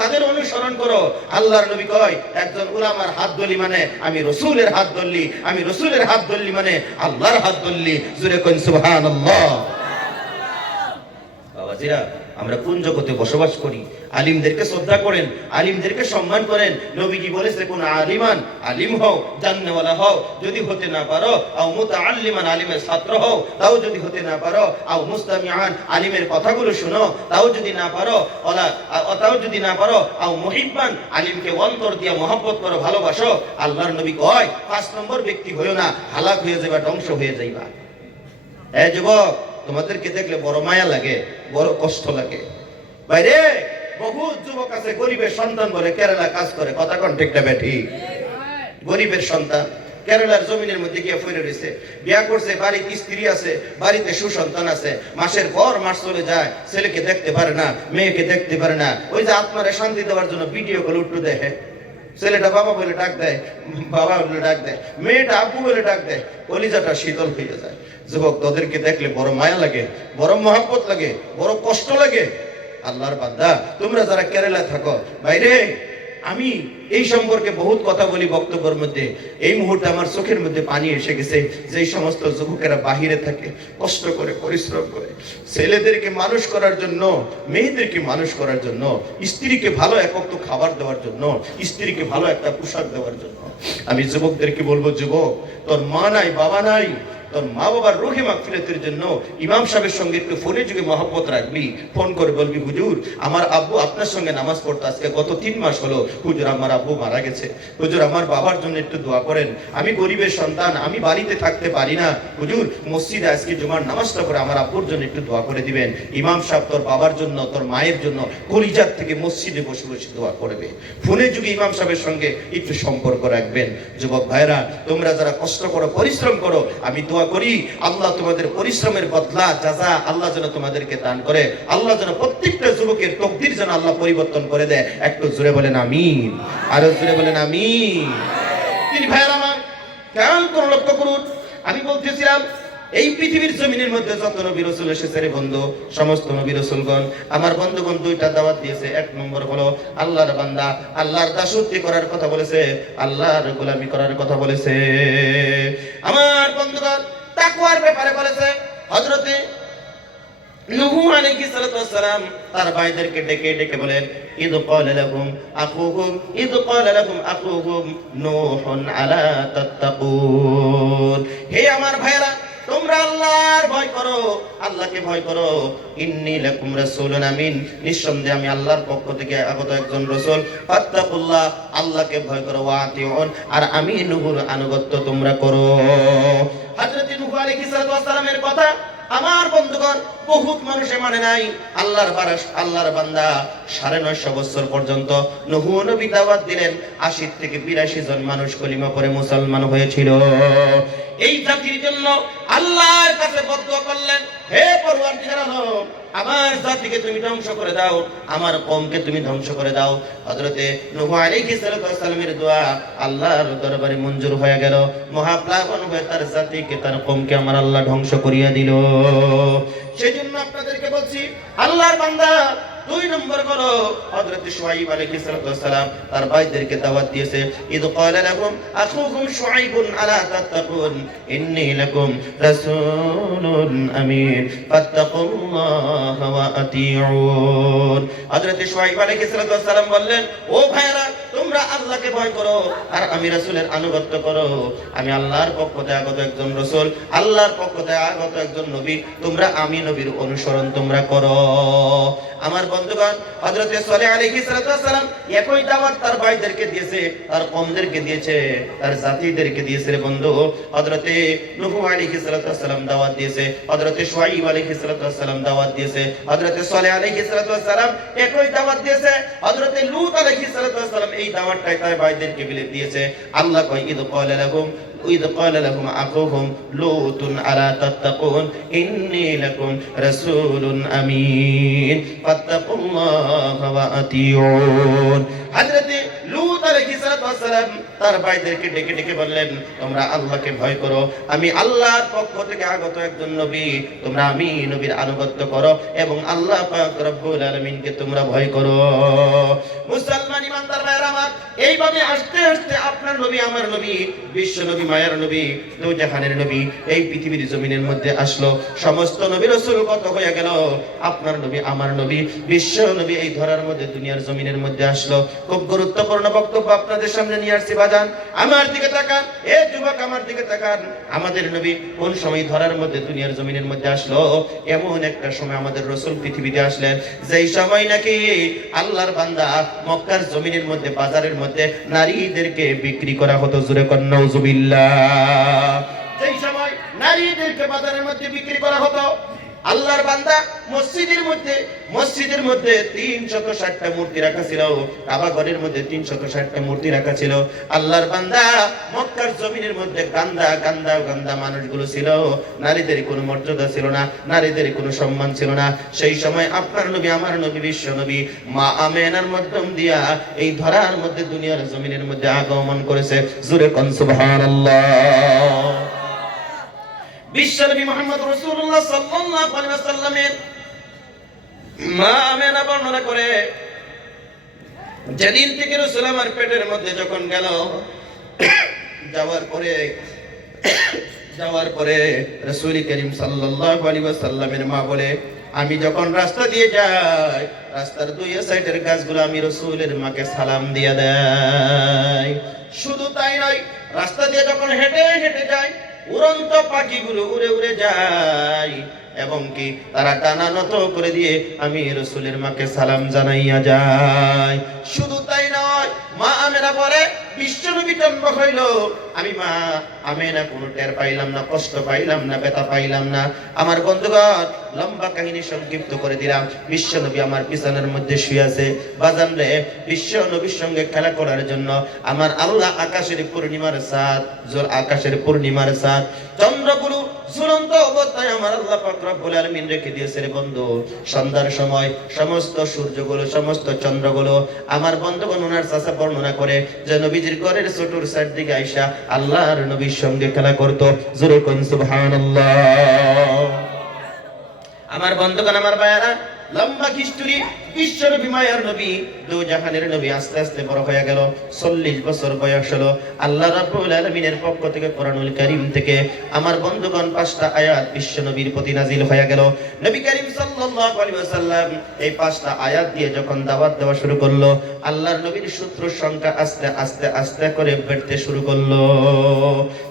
তাদের অনুসরণ করো। আল্লাহর নবী কয় একজন উলামার হাত ধরলি মানে আমি রাসূলের হাত ধরলি, আমি রাসূলের হাত ধরলি মানে আল্লাহর হাত ধরলি। জোরে কইন সুবহানাল্লাহ। বাবাজিরা, আমরা কোন জগতে বসবাস করি? আলিমদেরকে শ্রদ্ধা করেন, আলিমদেরকে সম্মান করেন। নবীজি বলেছে কোন আলিমান, আলিম হও, জাননেওয়ালা হও, যদি হতে না পারো আও মুতাআল্লিমান, আলিমের ছাত্র হও, তাও যদি হতে না পারো আও মুস্তামিআন, আলিমের কথাগুলো শোনো, তাও যদি না পারো আও মুহিব্বান, আলিমকে অন্তর দিয়ে মহব্বত করো, ভালোবাসো। আল্লাহর নবী কয় 5 নম্বর ব্যক্তি হইও না, হালাক হয়ে যাইবা, ধ্বংস হয়ে যাইবা। এ যুবক, তোমাদেরকে দেখলে বড় মায়া লাগে, বড় কষ্ট লাগে। বাইরে বহুত যুবক আছে গরিবের সন্তান বলে কেরালা কাজ করে, কথা কোন ঠিক না বেঠি? গরিবের সন্তান কেরালার জমিনের মধ্যে গিয়ে পড়ে রয়েছে, বিয়া করছে, বাড়িতে স্ত্রী আছে, বাড়িতে সুসন্তান আছে, মাসের পর মাস চলে যায়, ছেলেকে দেখতে পারে না, মেয়েকে দেখতে পারে না। ওই যে আত্মারে শান্তি দেওয়ার জন্য ভিডিও কল উঠতে দেখে, ছেলেটা বাবা বলে ডাক দেয়, বাবা বলে ডাক দেয়, মেয়েটা আব্বু বলে ডাক দেয়, কলিজাটা শীতল হয়ে যায়। যুবক, তোদেরকে দেখলে বড় মায়া লাগে, বড় মহব্বত লাগে, বড় কষ্ট লাগে। আল্লাহর বান্দা, তোমরা যারা কেরালা থাকো, বাইরে আমি এই সম্পর্কে বহুত কথা বলি বক্তব্যের মধ্যে। এই মুহূর্তে আমার চোখের মধ্যে পানি এসে গেছে। যে সমস্ত যুবকেরা বাহিরে থাকে, কষ্ট করে, পরিশ্রম করে, ছেলেদেরকে মানুষ করার জন্য, মেয়েদেরকে মানুষ করার জন্য, স্ত্রীকে ভালো এক ওয়াক্ত খাবার দেওয়ার জন্য, স্ত্রীকে ভালো একটা পোশাক দেওয়ার জন্য, আমি যুবকদেরকে বলবো, যুবক, তোর মা নাই, বাবা নাই, তোর মা বাবার রুহে মাগফিরাতের জন্য ইমাম সাহেবের সঙ্গে একটু ফোনে যুগে মহব্বত রাখবি। ফোন করে বলবি, হুজুর আমার আব্বু আপনার সঙ্গে নামাজ পড়তো, আজকে গত 3 মাস হলো হুজুর আমার আব্বু মারা গেছে, হুজুর আমার বাবার জন্য একটু দোয়া করেন, আমি গরিবের সন্তান, আমি বাড়িতে থাকতে পারি না, হুজুর মসজিদে আজকে জুমার নামাজটা করে আমার আব্বুর জন্য একটু দোয়া করে দিবেন। ইমাম সাহেব তোর বাবার জন্য, তোর মায়ের জন্য কলিজার থেকে মসজিদে বসে বসে দোয়া করবে। ফোনে যুগে ইমাম সাহেবের সঙ্গে একটু সম্পর্ক রাখবেন। যুবক ভাইরা, তোমরা যারা কষ্ট করো, পরিশ্রম করো, আমি দোয়া করি আল্লাহ তোমাদের পরিশ্রমের বদলা, জাযা আল্লাহ যেন তোমাদেরকে দান করে। আল্লাহ যেন প্রত্যেকটা যুবকের তকদির যেন আল্লাহ পরিবর্তন করে দেয়। একটু জোরে বলেন আমিন, আরো জোরে বলেন আমিন। তিনি ভাইরা আমার খেয়াল করে লক্ষ্য করুন, আমি বলতেছিলাম এই পৃথিবীর জমিনের মধ্যে যত নবী রাসূল এসেছে রে বন্ধু, সমস্ত নবী রাসূলগণ আমার বন্ধুগণ 2টা দাওয়াত দিয়েছে। 1 নম্বর হলো আল্লাহর বান্দা, আল্লাহর দাসত্ব করার কথা বলেছে, আল্লাহর গোলামি করার কথা বলেছে। আমার বন্ধুগণ তাকওয়ার ব্যাপারে বলেছে। হযরতে নূহ আলাইহিস সালাতু ওয়াস সালাম তার ভাইদেরকে ডেকে ডেকে বলেন, ইদ ক্বালা লাহুম আখুহুম নূহুন আলা তাত্তাকুন, হে আমার ভাইরা, তোমরা আল্লাহর ভয় করো, আল্লাহকে ভয় করো। ইন্নী লাকুম রাসূলুন আমিন, নিঃসন্দেহে আমি আল্লাহর পক্ষ থেকে আগত একজন রাসূল। ফাত্তাকুল্লাহ, আল্লাহকে ভয় করো। ওয়া আতিউন, আর আমি নূহর আনুগত্য তোমরা করো। হযরত নূহ আলাইহিস সালামের কথা আমার বন্ধুগণ বহুত মানুষে মানে নাই। আল্লাহর বান্দা 950 বছর পর্যন্ত নূহ নবী দাওয়াত দিলেন। 80 থেকে 82 জন মানুষ কলিমা পড়ে মুসলমান হয়েছিল। এই জাতির জন্য আল্লাহর কাছে বদদুয়া করলেন, হে পরওয়ারদিগার আলম, আমার জাতিকে তুমি ধ্বংস করে দাও, আমার কওমকে তুমি ধ্বংস করে দাও। হযরতে নূহ আলাইহিস সালামের দোয়া আল্লাহর দরবারে মঞ্জুর হয়ে গেল। মহাপ্লাবন হয়ে তার জাতিকে, তার কওমকে আমার আল্লাহ ধ্বংস করিয়া দিল। সেজন্য আপনাদেরকে বলছি, আল্লাহর বান্দা 2 নম্বর করো। হযরত শুআইব আলাইহিস সালাম তার ভাইদেরকে দাওয়াত দিয়েছে। ইদ ক্বালা লাহুম আখুহুম শুআইবুন আলা তাত্তাকুন ইন্নী লাকুম রাসূলুন আমিন ফাত্তাকুল্লাহা ওয়া আতিউন। হযরত শুআইব আলাইহিস সালাম বললেন, ও ভাইরা, তোমরা আল্লাহকে ভয় করো আর আমি রাসূলের আনুগত্য করো। আমি আল্লাহর পক্ষ থেকে আগত একজন রাসূল, আল্লাহর পক্ষ থেকে আগত একজন নবী, তোমরা আমি নবীর অনুসরণ তোমরা করো। আমার বন্ধুগণ, হযরত সালেহ আলাইহিস সালাম একই দাওয়াত তার ভাইদেরকে দিয়েছে, তার কওমদেরকে দিয়েছে, তার জাতিদেরকে দিয়েছে রে বন্ধু। হযরত নূহ আলাইহিস সালাম দাওয়াত দিয়েছে, হযরত শুআইব আলাইহিস সালাম দাওয়াত দিয়েছে, হযরত সালেহ আলাইহিস সালাম একই দাওয়াত দিয়েছে, হযরত লূত আলাইহিস সালাম এই দাওয়াতটাই তার ভাইদেরকে দিয়েছে। আল্লাহ কয়, ইদ ক্বালা লাহুম আখুহুম লূতুন আলা তাত্তাকুন ইন্নী লাকুম রাসূলুন আমিন ফাত্তাকুল্লাহা ওয়া আতিউন। হযরত লূত আলাইহিস সাল্লাম তার ভাইদেরকে ডেকে ডেকে বললেন, তোমরা আল্লাহকে ভয় করো, আমি আল্লাহর পক্ষ থেকে আগত একজন নবী, তোমরা আমি নবীর আনুগত্য করো এবং আল্লাহ পাক রব্বুল আলামিনকে তোমরা ভয় করো। মুসলমান ইমানদার ভাইরা আমার, এইভাবে আস্তে আস্তে আপনার নবী, আমার নবী, বিশ্ব নবী, মায়ার নবী, দু জাহানের নবী এই পৃথিবীর জমিনের মধ্যে আসলো। সমস্ত নবী রাসূল কত হয়ে গেল, আপনার নবী, আমার নবী, বিশ্ব নবী এই ধরার মধ্যে দুনিয়ার জমিনের মধ্যে আসলো। খুব গুরুত্বপূর্ণ বক্তব্য আপনাদের সামনে নিয়ে আসছি বাজান, আমার দিকে তাকান, এ যুবক আমার দিকে তাকান। আমাদের নবী কোন সময় ধরার মধ্যে দুনিয়ার জমিনের মধ্যে আসলো? এমন একটা সময় আমাদের রাসূল পৃথিবীতে আসলেন যেই সময় নাকি আল্লাহর বান্দা মক্কার জমিনের মধ্যে, বাজারের মধ্যে নারীদেরকে বিক্রি করা হতো। জোরে কোন নাউজুবিল্লাহ। যেই সময় নারীদেরকে বাজারের মধ্যে বিক্রি করা হতো, আল্লাহর বান্দা মসজিদের মধ্যে 360টা মূর্তি রাখা ছিল, কাবা ঘরের মধ্যে 360টা মূর্তি রাখা ছিল। আল্লাহর বান্দা মক্কার জমিনের মধ্যে গান্দা মানুষগুলো ছিল, নারীদের কোনো মর্যাদা ছিল না, নারীদের কোনো সম্মান ছিল না। সেই সময় আপনার নবী, আমার নবী, বিশ্ব নবী মা আমেনার মাধ্যম দিয়া এই ধরার মধ্যে দুনিয়ার জমিনের মধ্যে আগমন করেছে। জোরে কোন সুবহানাল্লাহ। বিশ্বনবী মুহাম্মদ রাসূলুল্লাহ সাল্লাল্লাহু আলাইহি ওয়াসাল্লামের মা আমেনা বর্ণনা করে, যেদিন থেকে রাসূল আমার পেটের মধ্যে যখন গেল, যাওয়ার পরে রাসূল করিম সাল্লাল্লাহু আলাইহি ওয়াসাল্লামের মা বলে, আমি যখন রাস্তা দিয়ে যাই, রাস্তার দুই সাইডের গাছগুলো আমি রাসূলের মাকে সালাম দিয়ে দেই। শুধু তাই নয়, রাস্তা দিয়ে যখন হেঁটে হেঁটে যাই, উড়ন্ত পাখিগুলো উড়ে উড়ে যায় এবং কি তারা ডানা নত করে দিয়ে আমি রাসূলের মাকে সালাম জানাইয়া যাই। শুধু তাই নয়, মা আমেনা বলে, বিশ্বনবী জন্ম হইল, আমি মা আমেনা কোনো টের পাইলাম না, কষ্ট পাইলাম না, ব্যথা পাইলাম না। আমার বন্ধুগণ, লম্বা কাহিনী সংক্ষিপ্ত করে দিলাম। বিশ্বনবী আমার বিছানার মধ্যে শুয়ে আছে। বাজান রে, বিশ্বনবীর সঙ্গে খেলা করার জন্য আমার আল্লাহ আকাশের পূর্ণিমার চাঁদ, আকাশের পূর্ণিমার চাঁদ, চন্দ্রগুলো ঝুলন্ত অবস্থায় আমার আল্লাহ পাক রব্বুল আলামিন রেখে দিয়েছে রে বন্ধু। সন্ধ্যার সময় সমস্ত সূর্যগুলো, সমস্ত চন্দ্রগুলো, আমার বন্ধুগণ ওনার চাচা বর্ণনা করে যে নবীজির ঘরের ছোটর সাইড দিকে আইসা আল্লাহর নবীর সঙ্গে খেলা করতো। জোরে কোন সুবহানাল্লাহ। আমার বন্ধুগণ, আমার ভাইয়ারা, লম্বা হিস্টোরি। বিশ্বনবী, মায়ার নবী, দু জাহানের নবী আস্তে আস্তে বড় হয়ে গেল। 40 বছর বয়স হলো। আল্লাহ রাব্বুল আলামিনের পক্ষ থেকে কোরআনুল কারীম থেকে আমার বন্ধুগণ 5টা আয়াত বিশ্বনবীর প্রতি নাজিল হয়ে গেল। নবী করিম সাল্লাল্লাহু আলাইহি ওয়াসাল্লাম এই 5টা আয়াত দিয়ে যখন দাওয়াত দেওয়া শুরু করলো, আল্লাহর নবীর শত্রুর সংখ্যা আস্তে আস্তে আস্তে করে বেড়তে শুরু করলো।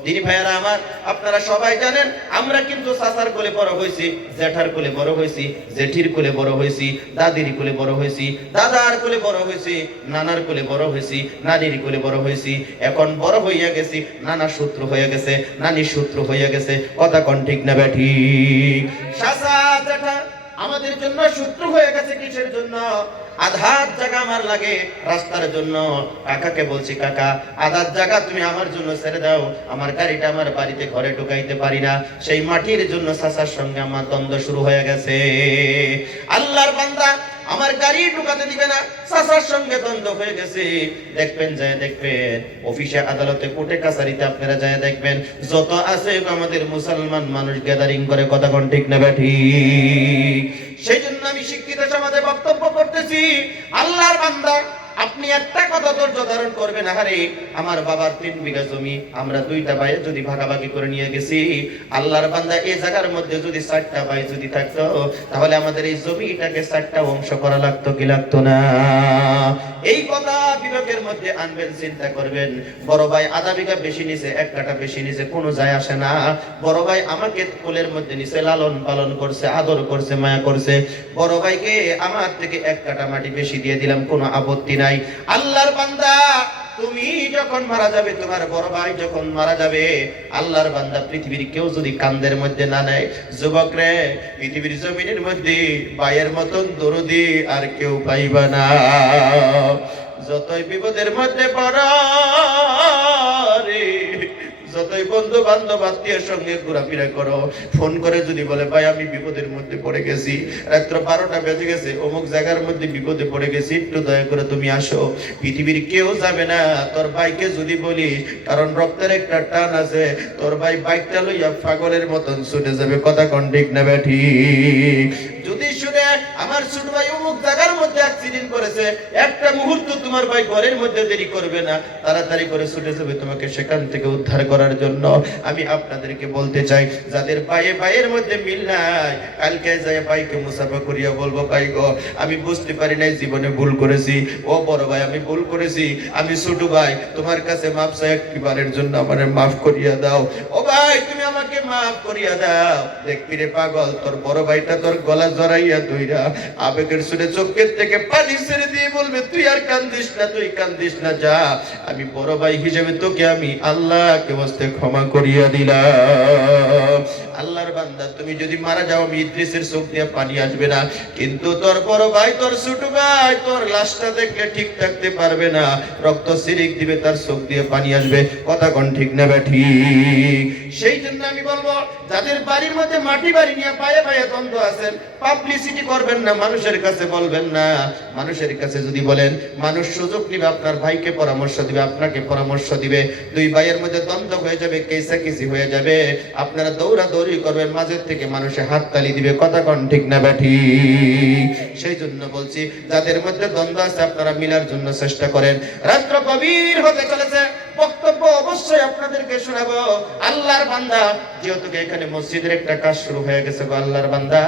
দিনী ভাইয়ারা আমার, আপনারা সবাই জানেন আমরা কিন্তু চাচার কোলে বড় হয়েছি, জ্যাঠার কোলে বড় হয়েছি, জেঠির কোলে বড় হয়েছি, দাদির কোলে বড় হয়েছি, দাদার কোলে বড় হয়েছি, নানার কোলে বড় হয়েছি, নানির কোলে বড় হয়েছি। এখন বড় হইয়া গেছি, নানা শত্রু হয়ে গেছে, নানি শত্রু হইয়া গেছে। কথা কোন ঠিক না ব্যাঠিক? চাচা জ্যাঠা আমাদের জন্য শত্রু হয়ে গেছে। কিসের জন্য? আধার জায়গা আমার লাগে রাস্তার জন্য। কাকাকে বলছি, কাকা আধার জায়গা তুমি আমার জন্য ছেড়ে দাও, আমার গাড়িটা আমার বাড়িতে ঘরে ঢুকাইতে পারি না। সেই মাটির জন্য চাচার সঙ্গে আমার দ্বন্দ্ব শুরু হয়ে গেছে। আল্লাহর বান্দা আমার গাড়ি ঢুকাতে দিবে না, চাচার সঙ্গে দ্বন্দ্ব হয়ে গেছে। দেখবেন, যায় দেখবেন, অফিসে, আদালতে, কোর্টে, কাছারিতে আপনারা যায় দেখবেন, যত আছে আমাদের মুসলমান মানুষ গ্যাদারিং করে। কথা কোন ঠিক না ব্যাঠিক? সেই জন্য আমি শিক্ষিত সমাজে বক্তব্য করতেছি, আল্লাহর বান্দা আপনি একটা কথা ধৈর্য ধারণ করবেন। আরে আমার বাবার 3 বিঘা জমি আমরা 2টা ভাই যদি ভাগাভাগি করে নিয়ে গেছি। আল্লাহর বান্দা, এই জায়গার মধ্যে যদি 4টা ভাই যদি থাকতো, তাহলে আমাদের এই জমিটাকে 4টা অংশ করা লাগতো কি লাগতো না? এই কথা বিবেকের মধ্যে আনবেন, চিন্তা করবেন। বড় ভাই আধা বিঘা বেশি নিছে, 1 কাঠা বেশি নিছে, কোনো যায় আসে না। বড় ভাই আমাকে কোলের মধ্যে নিছে, লালন পালন করছে, আদর করছে, মায়া করছে। বড় ভাইকে আমার থেকে 1 কাঠা মাটি বেশি দিয়ে দিলাম, কোনো আপত্তি নাই। আল্লাহর বান্দা, তুমি যখন মারা যাবে, তোমার বড় ভাই যখন মারা যাবে, আল্লাহর বান্দা পৃথিবীর কেউ যদি কান্দের মধ্যে না নেয়, যুবক রে, পৃথিবীর জমিনের মধ্যে ভাইয়ের মতন দরদি আর কেউ পাইবা না। যতই বিপদের মধ্যে পড়ো রে, যতই বন্ধু বান্ধব আত্মীয়ের সঙ্গে ঘোরাফেরা করো, ফোন করে যদি বলে ভাই আমি বিপদের মধ্যে পড়ে গেছি, রাত্র 12টা বেজে গেছে, অমুক জায়গার মধ্যে বিপদে পড়ে গেছি, একটু দয়া করে তুমি আসো, পৃথিবীর কেউ যাবে না। তোর ভাইকে যদি বলিস, কারণ রক্তের একটা টান আছে, তোর ভাই বাইকটা লইয়া পাগলের মতন ছুটে যাবে। কথা কোন ঠিক না বেঠি? যদি শুনে আমার ছোট ভাই অমুক জায়গার মধ্যে অ্যাক্সিডেন্ট করেছে, একটা মুহূর্ত তোমার ভাই ঘরের মধ্যে দেরি করবে না, তাড়াতাড়ি করে ছুটে যাবে তোমাকে সেখান থেকে উদ্ধার করার জন্য। আমি আপনাদেরকে বলতে চাই, যাদের ভাইয়ের মধ্যে মিল নাই, কালকে যায় ভাইকে মুসাফা করিয়া বলবো, ভাই গো আমি বুঝতে পারি নাই, জীবনে ভুল করেছি, ও বড় ভাই আমি ভুল করেছি, আমি ছোট ভাই তোমার কাছে মাপ চাই, একবারের জন্য আমারে মাফ করিয়া দাও, ও ভাই তুমি আমাকে মাফ করিয়া দাও। দেখবি রে পাগল, তোর বড় ভাইটা তোর গলা জড়াইয়া ধইরা আবেগের সুরে চোখের থেকে পানি ছেড়ে দিয়ে বলবে, তুই আর কান্দিস না, তুই কান্দিস না, যা, আমি বড় ভাই হিসেবে তোকে আমি আল্লাহকে ওয়াস্তে ক্ষমা করিয়া দিলাম। আল্লাহর বান্দা, তুমি যদি মারা যাও, আমি ইদ্রিসের চোখ দিয়ে পানি আসবে না, কিন্তু তোর বড় ভাই, তোর ছোট ভাই, তোর লাশটা দেখলে ঠিক থাকতে পারবে না, রক্ত সিরিক দিবে, তার চোখ দিয়ে পানি আসবে। কথা কোন ঠিক না ঠিক? সেই জন্য আমি বলবো, যাদের বাড়ির মধ্যে মাটি বাড়ি নিয়ে পায়ে পায়ে দ্বন্দ্ব আছেন, পাবলিসিটি করবেন না, মানুষের কাছে বলবেন না। মানুষের কাছে যদি বলেন, মানুষ সুযোগ নিবে, আপনার ভাইকে পরামর্শ দিবে, আপনাকে পরামর্শ দিবে, দুই ভাইয়ের মধ্যে দ্বন্দ্ব হয়ে যাবে, কেসাকিসি হয়ে যাবে, আপনারা দৌড়াদৌড়ি করবেন, মাঝের থেকে মানুষে হাত তালি দিবে। কথা কোন ঠিক না বেঠি? সেই জন্য বলছি, যাদের মধ্যে দ্বন্দ্ব আছে আপনারা মিলার জন্য চেষ্টা করেন। রাত্র গভীর হতে চলেছে, বক্তব্য অবশ্যই আপনাদেরকে শোনাবো। আল্লাহর বান্দা, যেহেতু এখানে মসজিদের একটা কাজ শুরু হয়ে গেছে, গো আল্লাহর বান্দা,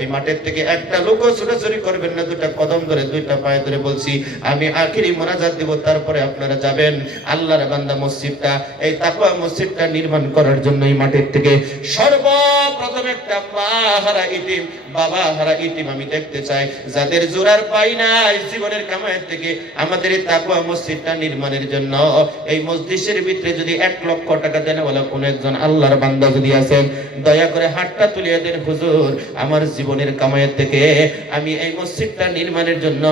এই মাঠের থেকে একটা লোকও ছোটাছুটি করবেন না, দুটা কদম ধরে, দুইটা পায়ে ধরে বলছি, আমি আখিরি মোনাজাত দিব, তারপরে আপনারা যাবেন। আল্লাহর বান্দা, মসজিদটা, এই তাকওয়া মসজিদটা নির্মাণ করার জন্য এই মাঠের থেকে সর্বপ্রথম একটা মা হারা ইতিম, বাবা হারা ইতিম আমি দেখতে চাই, যাদের জোড়ার পাই নাই, জীবনের কামাইয়ের থেকে আমাদের এই তাকওয়া মসজিদটা নির্মাণের জন্য এই মসজিদের ভিতরে যদি 1 লক্ষ টাকা দেন বলে কোন একজন আল্লাহর বান্দা যদি আছেন, দয়া করে হাতটা তুলিয়ে দেন, হুজুর আমার জীবনের কামাইয়ের থেকে আমি এই মসজিদটা নির্মাণের জন্য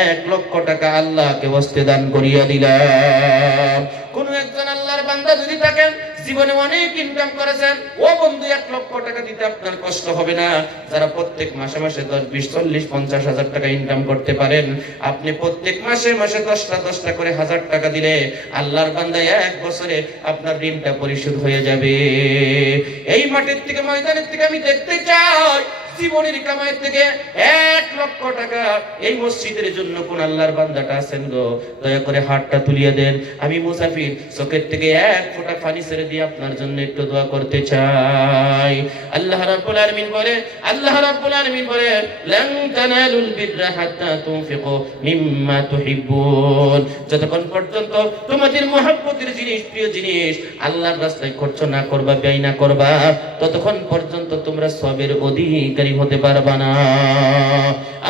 1 লক্ষ টাকা আল্লাহকে ওয়াস্তে দান করিয়া দিলাম। কোন একজন আল্লাহর বান্দা যদি থাকেন, জীবনে অনেক ইনকাম করেছেন, ও বন্ধু 1 লক্ষ টাকা দিতে আপনার কষ্ট হবে না। যারা প্রত্যেক মাসে মাসে 10, 20, 40, 50 হাজার টাকা ইনকাম করতে পারেন, আপনি প্রত্যেক মাসে মাসে 10টা করে 1000 টাকা দিলে আল্লাহর বান্দা 1 বছরে আপনার ঋণটা পরিশোধ হয়ে যাবে। এই মাঠের থেকে, ময়দানের থেকে আমি দেখতে চাই, জীবনের কামাই থেকে 1 লক্ষ টাকা এই মসজিদের জন্য কোন আল্লাহর বান্দাটা আছেন গো, দয়া করে হাতটা তুলিয়ে দেন। আমি মুসাফির, চোখের থেকে 1 ফোঁটা পানি ছেড়ে দিয়ে আপনার জন্য একটু দোয়া করতে চাই। আল্লাহ রাব্বুল আলামিন বলে, আল্লাহ রাব্বুল আলামিন বলে, লান তানালুল বিররা হাত্তা তুনফিকু মিম্মা তুহিব্বুন, যতক্ষণ পর্যন্ত তোমাদের মহব্বতের জিনিস, প্রিয় জিনিস আল্লাহর রাস্তায় খরচ না করবা, ব্যয় না করবা, ততক্ষণ পর্যন্ত তোমরা সওয়াবের অধিকারী হতে পারবা না।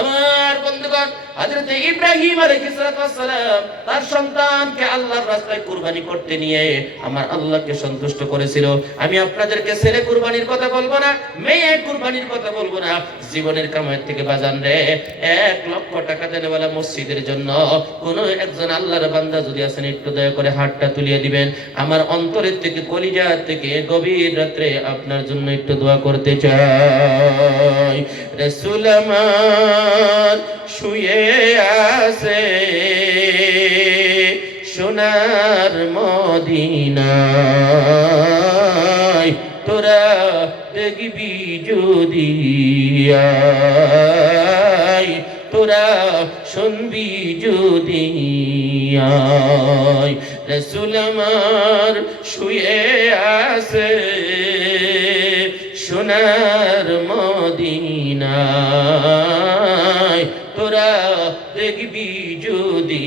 আমার বন্ধুগণ, হযরত ইব্রাহিম আলাইহিস সালাম তার সন্তানকে আল্লাহর রাস্তায় কুরবানি করতে নিয়ে আমার আল্লাহকে সন্তুষ্ট করেছিল। আমি আপনাদেরকে ছেলে কুরবানির কথা বলবো না, মেয়ে কুরবানির কথা বলবো না, জীবনের কামাই থেকে বাজান রে 1 লক্ষ টাকা দেনেওয়ালা মসজিদের জন্য কোন একজন আল্লাহর বান্দা যদি আছেন, একটু দয়া করে হাতটা তুলিয়ে দিবেন। আমার অন্তরের থেকে, কলিজা থেকে গভীর রাত্রে আপনার জন্য একটু দোয়া করতে চাই। রাসূল আমার শুয়ে আছে সোনার মদিনায়, তোরা দেখবি যদি আয়, তোরা শুনবি যদি আয়। রাসূল আমার শুয়ে আছে সোনার মদিনায়, তোরা দেখবি যদি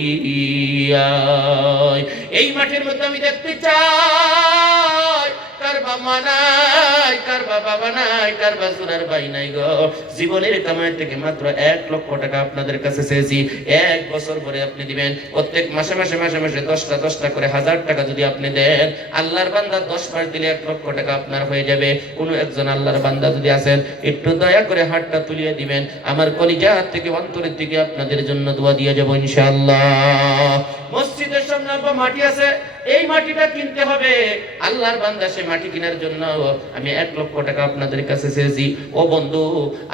আয়। এই মাঠের মধ্যে আমি দেখতে চাই, কার বাবা নাই, কার বাবা নাই, কার বাসুরার ভাই নাই গো, জীবনের কামাই থেকে মাত্র 1 লক্ষ টাকা আপনাদের কাছে চেয়েছি। 1 বছর পরে আপনি দিবেন, প্রত্যেক মাসে মাসে মাসে মাসে 10টা করে 1000 টাকা যদি আপনি দেন, আল্লাহর বান্দা 10 মাস দিলে 1 লক্ষ টাকা আপনার হয়ে যাবে। কোন একজন আল্লাহর বান্দা যদি আছেন, একটু দয়া করে হাতটা তুলিয়ে দিবেন, আমার কলিজা থেকে, অন্তরের থেকে আপনাদের জন্য দোয়া দিয়ে যাব ইনশাআল্লাহ। মসজিদের সামনে মাটি আছে, এই মাটিটা কিনতে হবে। আল্লাহর বান্দা সে মাটি কেনার জন্য আমি 1 লক্ষ টাকা আপনাদের কাছে চেয়েছি। ও বন্ধু,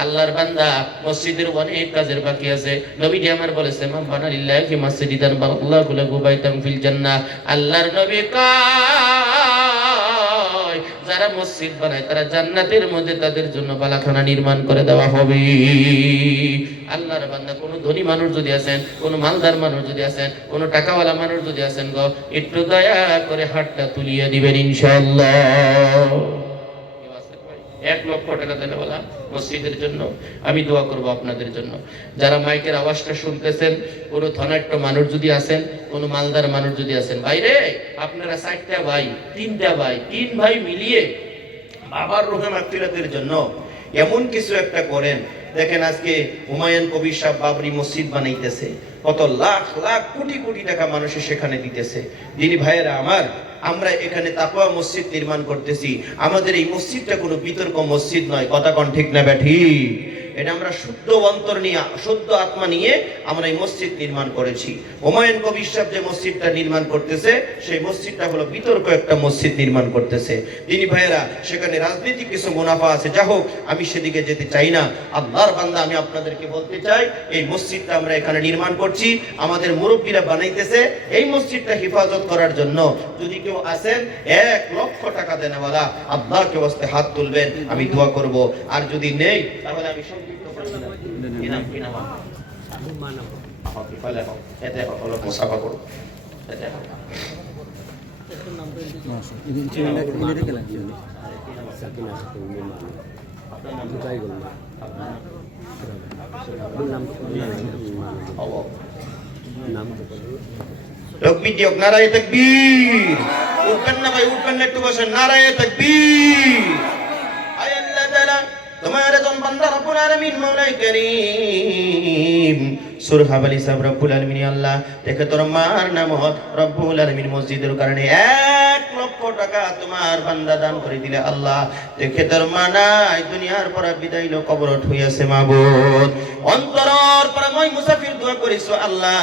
আল্লাহর বান্দা মসজিদের অনেক কাজের বাকি আছে। নবীজি আমার বলেছে, মান বানা লিল্লাহি মাসজিদান বানাল্লাহু লাহু বাইতান ফিল জান্নাহ। আল্লাহর নবী কয়, যারা মসজিদ বানায় তারা জান্নাতের মধ্যে তাদের জন্য বালাখানা নির্মাণ করে দেওয়া হবে। আল্লাহর বান্দা, কোন ধনী মানুষ যদি আছেন, কোন মালদার মানুষ যদি আছেন, কোন টাকাওয়ালা মানুষ যদি আছেন গো, একটু দয়া করে হাতটা তুলিয়ে দিবেন ইনশাআল্লাহ। 1 লক্ষ টাকা দেন বলা মসজিদের জন্য, আমি দোয়া করব আপনাদের জন্য। যারা মাইকের আওয়াজটা শুনতেছেন, কোন ধনাঢ্য মানুষ যদি আছেন, কোন মালদার মানুষ যদি আছেন, বাইরে আপনারা 4টা ভাই, 3টা ভাই, 3 ভাই মিলিয়ে বাবার রূহে মাগফিরাতের জন্য এমন কিছু একটা করেন। দেখেন আজকে হুমায়ুন কবির সাহেব বাবরি মসজিদ বানাইতেছে, কত লাখ লাখ কোটি কোটি টাকা মানুষে সেখানে দিতেছে। দিনী ভাইয়েরা আমার, আমরা এখানে তাকওয়া মসজিদ নির্মাণ করতেছি। আমাদের এই মসজিদটা কোনো বিতর্ক মসজিদ নয়, কথা কোন ঠিক না ব্যাঠি? এটা আমরা শুদ্ধ অন্তর নিয়ে, শুদ্ধ আত্মা নিয়ে আমরা এই মসজিদ নির্মাণ করেছি। হুমায়ুন কবির সাহেব যে মসজিদটা নির্মাণ করতেছে, সেই মসজিদটা হলো বিতর্ক একটা মসজিদ নির্মাণ করতেছে। দিনী ভাইয়েরা, সেখানে রাজনীতি কিছু মুনাফা আছে, যা হোক আমি সেদিকে যেতে চাই না। আল্লাহর বান্দা, আমি আপনাদেরকে বলতে চাই, এই মসজিদটা আমরা এখানে নির্মাণ করছি, আমাদের মুরব্বীরা বানাইতেছে। এই মসজিদটা হেফাজত করার জন্য যদি কেউ আসেন, 1 লক্ষ টাকা দেনওয়ালা আল্লাহকে ওয়াস্তে হাত তুলবেন, আমি দোয়া করব। আর যদি নেই, তাহলে আমি নারায়ে তাকবীর। উঠবেন না ভাই, উঠবেন না, একটু বসেন। নারায়ে তাকবীর। আয় আল্লাহ তাআলা, তোমার একজন বান্দা রব্বুল আলামিন মাওলাই করিম সূরা হাবালি সাহেব রব্বুল আলামিন আল্লাহ দেখে তোর মার নামত রব্বুল আলামিন মসজিদের কারণে 1 লক্ষ টাকা তোমার বান্দা দান করে দিলে। আল্লাহ দেখে তোর মা নাই, দুনিয়ার পর বিদায় লো, কবরত হইয়াছে মাবুদ। অন্তরর পরময় মুসাফির দোয়া করিছো আল্লাহ,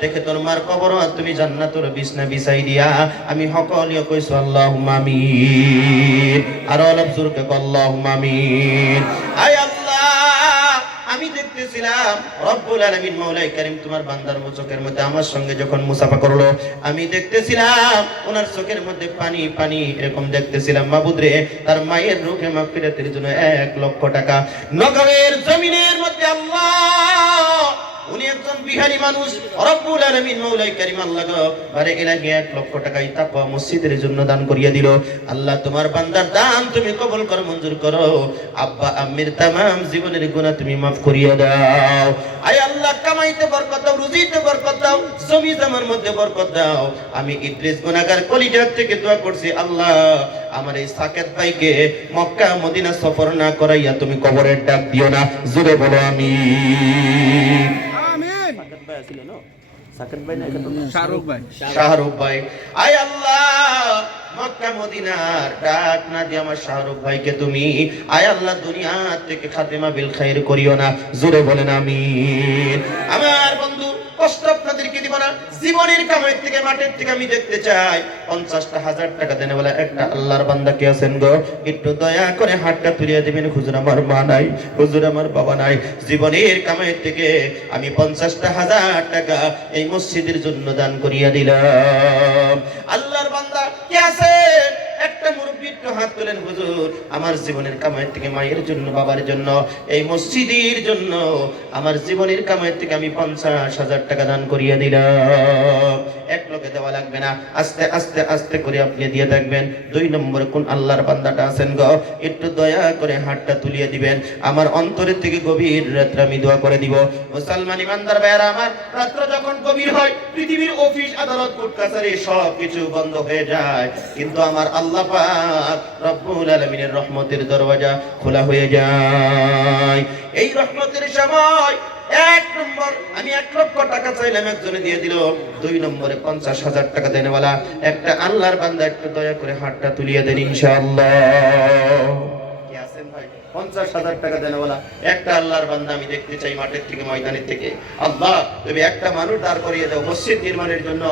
দেখে তোর মার কবরত তুমি জান্নাতুর বিছনা বিছাই দিয়া। আমি হকলিও কইছো আল্লাহুম্মা আমিন। আর অলপ জোরকে আল্লাহুম্মা আমিন। আয় আল্লাহ, আমি দেখতেছিলাম রব্বুল আলামিন মাওলাই কারীম তোমার বান্দার চোখের মধ্যে আমার সঙ্গে যখন মুসাফা করলো, আমি দেখতেছিলাম ওনার চোখের মধ্যে পানি পানি, এরকম দেখতেছিলাম। মাবুদ রে, তার মায়ের রূহে মাগফিরাতের জন্য 1 লক্ষ টাকা নগরের জমিনের মধ্যে আল্লাহ, উনি একজন বিহারী মানুষ, রব্বুল আলামিন মাওলাই কারীম আল্লাহ গো বারে ইলাহি 1 লক্ষ টাকা এই তাকওয়া মসজিদের জন্য দান করিয়া দিল। আল্লাহ তোমার বান্দার দান তুমি কবুল করো, মঞ্জুর করো। আব্বা আম্মির तमाम জীবনের গুনাহ তুমি maaf করিয়া দাও। আয় আল্লাহ, কামাইতে বরকত দাও, রুজিতে বরকত দাও, জমি জমার মধ্যে বরকত দাও। আমি ইদ্রিস গুনাহগার কলিজার থেকে দোয়া করছি আল্লাহ, আমার এই সাকেত ভাইকে মক্কা মদিনা সফর না করাইয়া তুমি কবরের ডাক দিও না। জোরে বলো আমিন। শাহরুখ ভাই, আয় আল্লাহ, মক্কা মদিনার ডাক না দিয়ে আমার শাহরুখ ভাইকে তুমি আয় আল্লাহ দুনিয়া থেকে খাতেমা বিল খাইর করিও না। জোরে বলেন আমিন। আমার বন্ধু, কষ্ট আপনাদেরকে দিব না, জীবনের কামাই থেকে মাঠের থেকে আমি দেখতে চাই 50,000 টাকা দেনে বলে একটা আল্লাহর বান্দা কে আছেন গো, একটু দয়া করে হাতটা তুলিয়ে দিবেন। হুজুর আমার মা নাই, হুজুর আমার বাবা নাই, জীবনের কামাই থেকে আমি 50,000 টাকা এই মসজিদের জন্য দান করিয়া দিলাম। আল্লাহর বান্দা কে আছে? একটা মুরব্বি একটু হাত তোলেন। হুজুর, আমার জীবনের কামাই থেকে মায়ের জন্য, বাবার জন্য, এই মসজিদের জন্য আমার জীবনের কামাই থেকে আমি 50,000 টাকা দান করিয়া দিলাম। এক লোকে দেওয়া লাগবে না, আস্তে আস্তে আস্তে করে আপনি দিয়ে থাকবেন। 2 নম্বরে কোন আল্লাহর বান্দাটা আছেন গো, একটু দয়া করে হাতটা তুলিয়ে দিবেন। আমার অন্তরের থেকে গভীর রাত্রে আমি দোয়া করে দিব। মুসলমান ইমানদার ভাইরা আমার, রাত্র যখন গভীর হয়, পৃথিবীর অফিস আদালত কোর্ট কাছারি সব কিছু বন্ধ হয়ে যায়, কিন্তু আমার আল্লাহ পাক রব্বুল আলামিনের রহমতের দরওয়াজা খোলা হয়ে যায়। এই রহমতের সময় 1 নম্বর আমি 1 লক্ষ টাকা চাইলাম, একজনে দিয়ে দিল। 2 নম্বরে 50,000 টাকা দেনেওয়ালা একটা আল্লাহর বান্দা একটু দয়া করে হাতটা তুলিয়ে দেন ইনশাআল্লাহ। কি আছেন ভাই? 50,000 টাকা দেনওয়ালা একটা আল্লাহর বান্দা আমি দেখতে চাই মাঠের থেকে ময়দানের থেকে। আল্লাহ তুমি একটা মানুষ দাঁড় করিয়ে দাও মসজিদ নির্মাণের জন্য।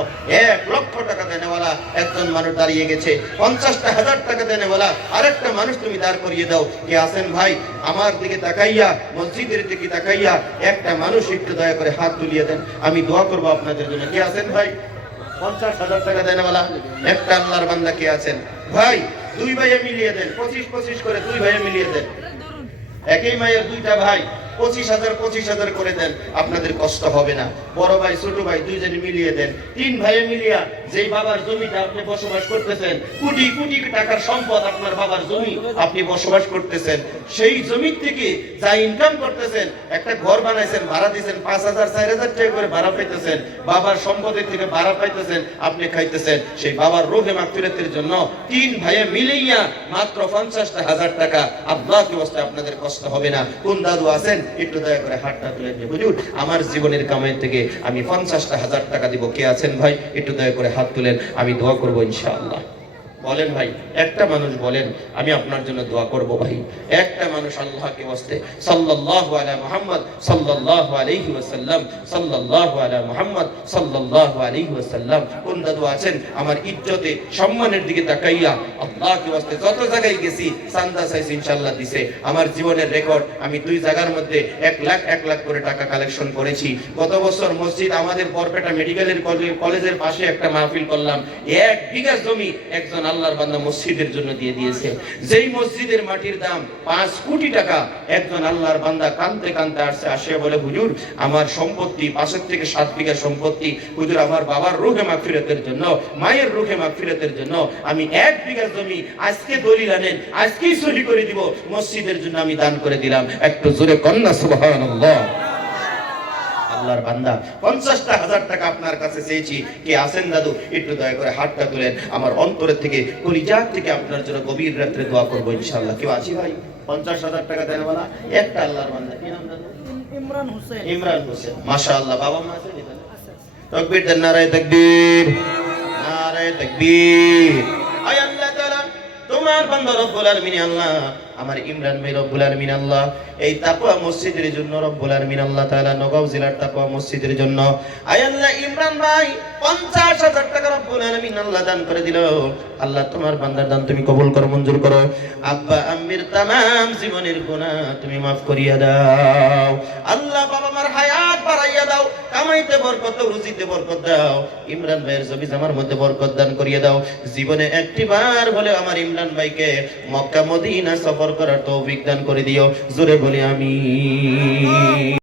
1 লক্ষ টাকা দেনওয়ালা একজন মানুষ দাঁড়িয়ে গেছে, 50,000 টাকা দেনওয়ালা আরেকটা মানুষ তুমি দাঁড় করিয়ে দাও। কে আছেন ভাই? আমার দিকে তাকাইয়া, মসজিদের দিকে তাকাইয়া একটা মানুষ একটু দয়া করে হাত তুলিয়ে দেন, আমি দোয়া করবো আপনাদের জন্য। কে আছেন ভাই? 50,000 টাকা দেনওয়ালা একটা আল্লাহর বান্দা কে আছেন ভাই? 2 ভাইয়ে মিলিয়ে দেন, 25 করে 2 ভাইয়ে মিলিয়ে দেন। একই মায়ের 2টা ভাই, 25,000 করে দেন, আপনাদের কষ্ট হবে না। বড় ভাই ছোট ভাই দুইজনে মিলিয়ে দেন। 3 ভাইয়ে মিলিয়া যেই বাবার জমিটা আপনি বসবাস করতেছেন, কোটি কোটি টাকার সম্পদ আপনার বাবার জমি, আপনি বসবাস করতেছেন, সেই জমি থেকে যা ইনকাম করতেছেন, একটা ঘর বানাইছেন, ভাড়া দিয়েছেন, 5,000 4,000 টাকা করে ভাড়া পাইতেছেন, বাবার সম্পদের থেকে ভাড়া পাইতেছেন, আপনি খাইতেছেন। সেই বাবার রোহে মাগফিরাতের জন্য 3 ভাইয়ে মিলিয়া মাত্র 50,000 টাকা। আল্লাহ কি বলতে আপনাদের কষ্ট হবে না? কোন দাদু আছেন একটু দয়া করে হাতটা তুলে দিয়ে, হুজুর আমার জীবনের কামাই থেকে আমি 50,000 টাকা দিব। কে আছেন ভাই? একটু দয়া করে হাত তুলেন, আমি দোয়া করবো ইনশাআল্লাহ। বলেন ভাই, একটা মানুষ বলেন আমি আপনার জন্য দোয়া করব ভাই। একটা মানুষ আল্লাহকে ওয়াস্তে সাল্লাল্লাহু আলা মুহাম্মদ সাল্লাল্লাহু আলাইহি ওয়াসাল্লাম, সাল্লাল্লাহু আলা মুহাম্মদ সাল্লাল্লাহু আলাইহি ওয়াসাল্লাম। কোন দাদু আছেন আমার ইজ্জতে সম্মানের দিকে তাকাইয়া আল্লাহকে ওয়াস্তে যত জায়গায় গেছি চান্দা চাইছি ইনশাআল্লাহ দিছে। আমার জীবনের রেকর্ড, আমি 2 জায়গার মধ্যে 1 লাখ করে টাকা কালেকশন করেছি। গত বছর মসজিদ আমাদের বরপেটা মেডিকেলের কলেজের পাশে একটা মাহফিল করলাম, 1 বিঘা জমি একজন আল্লাহর বান্দা মসজিদের জন্য দিয়ে দিয়েছে। যেই মসজিদের মাটির দাম 5 কোটি টাকা, একজন আল্লাহর বান্দা কাঁদতে কাঁদতে আসে বলে হুজুর আমার সম্পত্তি 5 থেকে 7 বিঘা সম্পত্তি, হুজুর আমার বাবার রূহে মাগফিরাতের জন্য, মায়ের রূহে মাগফিরাতের জন্য আমি 1 বিঘা জমি আজকে দলিল আনেন, আজকেই সহি করে দিব, মসজিদের জন্য আমি দান করে দিলাম। একটু জোরে কন্না সুবহানাল্লাহ। আল্লাহর বান্দা 50,000 টাকা আপনার কাছে চেয়েছি। কে আছেন দাদু একটু দয়া করে হাতটা তুলেন, আমার অন্তরের থেকে কলিজা থেকে আপনার জন্য গভীর রাত্রে দোয়া করব ইনশাআল্লাহ। কেউ আছে ভাই 50,000 টাকা দেনওয়ালা একটা আল্লাহর বান্দা? কি নাম দাদু? ইমরান হোসেন। ইমরান হোসেন, মাশাআল্লাহ। বাবা মা আছে? তাকবীর দেন, নারায়ে তাকবীর, নারায়ে তাকবীর। আয় আল্লাহ তাআলা তোমার বান্দা রব্বুল আলামিন, আল্লাহ আমার ইমরান ভাই রব্বুল আলামিন, আল্লাহ এই তাকওয়া মসজিদের জন্য রব্বুল আলামিন আল্লাহ তাআলা নগাঁও জেলার তাকওয়া মসজিদের জন্য আয় আল্লাহ ইমরান ভাই 50,000 টাকা রব্বুল আলামিন আল্লাহ দান করে দিল। আল্লাহ তোমার বান্দার দান তুমি কবুল করো, মঞ্জুর করো। আব্বা আম্মির तमाम জীবনের গুনাহ তুমি maaf করিয়া দাও। আল্লাহ বাবা মার হায়াত বাড়াইয়া দাও, কামাইতে বরকত দাও, রুজিতে বরকত দাও। ইমরান ভাইয়ের জমি জামার মধ্যে বরকত দান করিয়া দাও। জীবনে একটিবার বলে আমার ইমরান ভাইকে মক্কা মদিনা সফর করার তৌফিক দান করে দিও। জোরে বলি আমিন।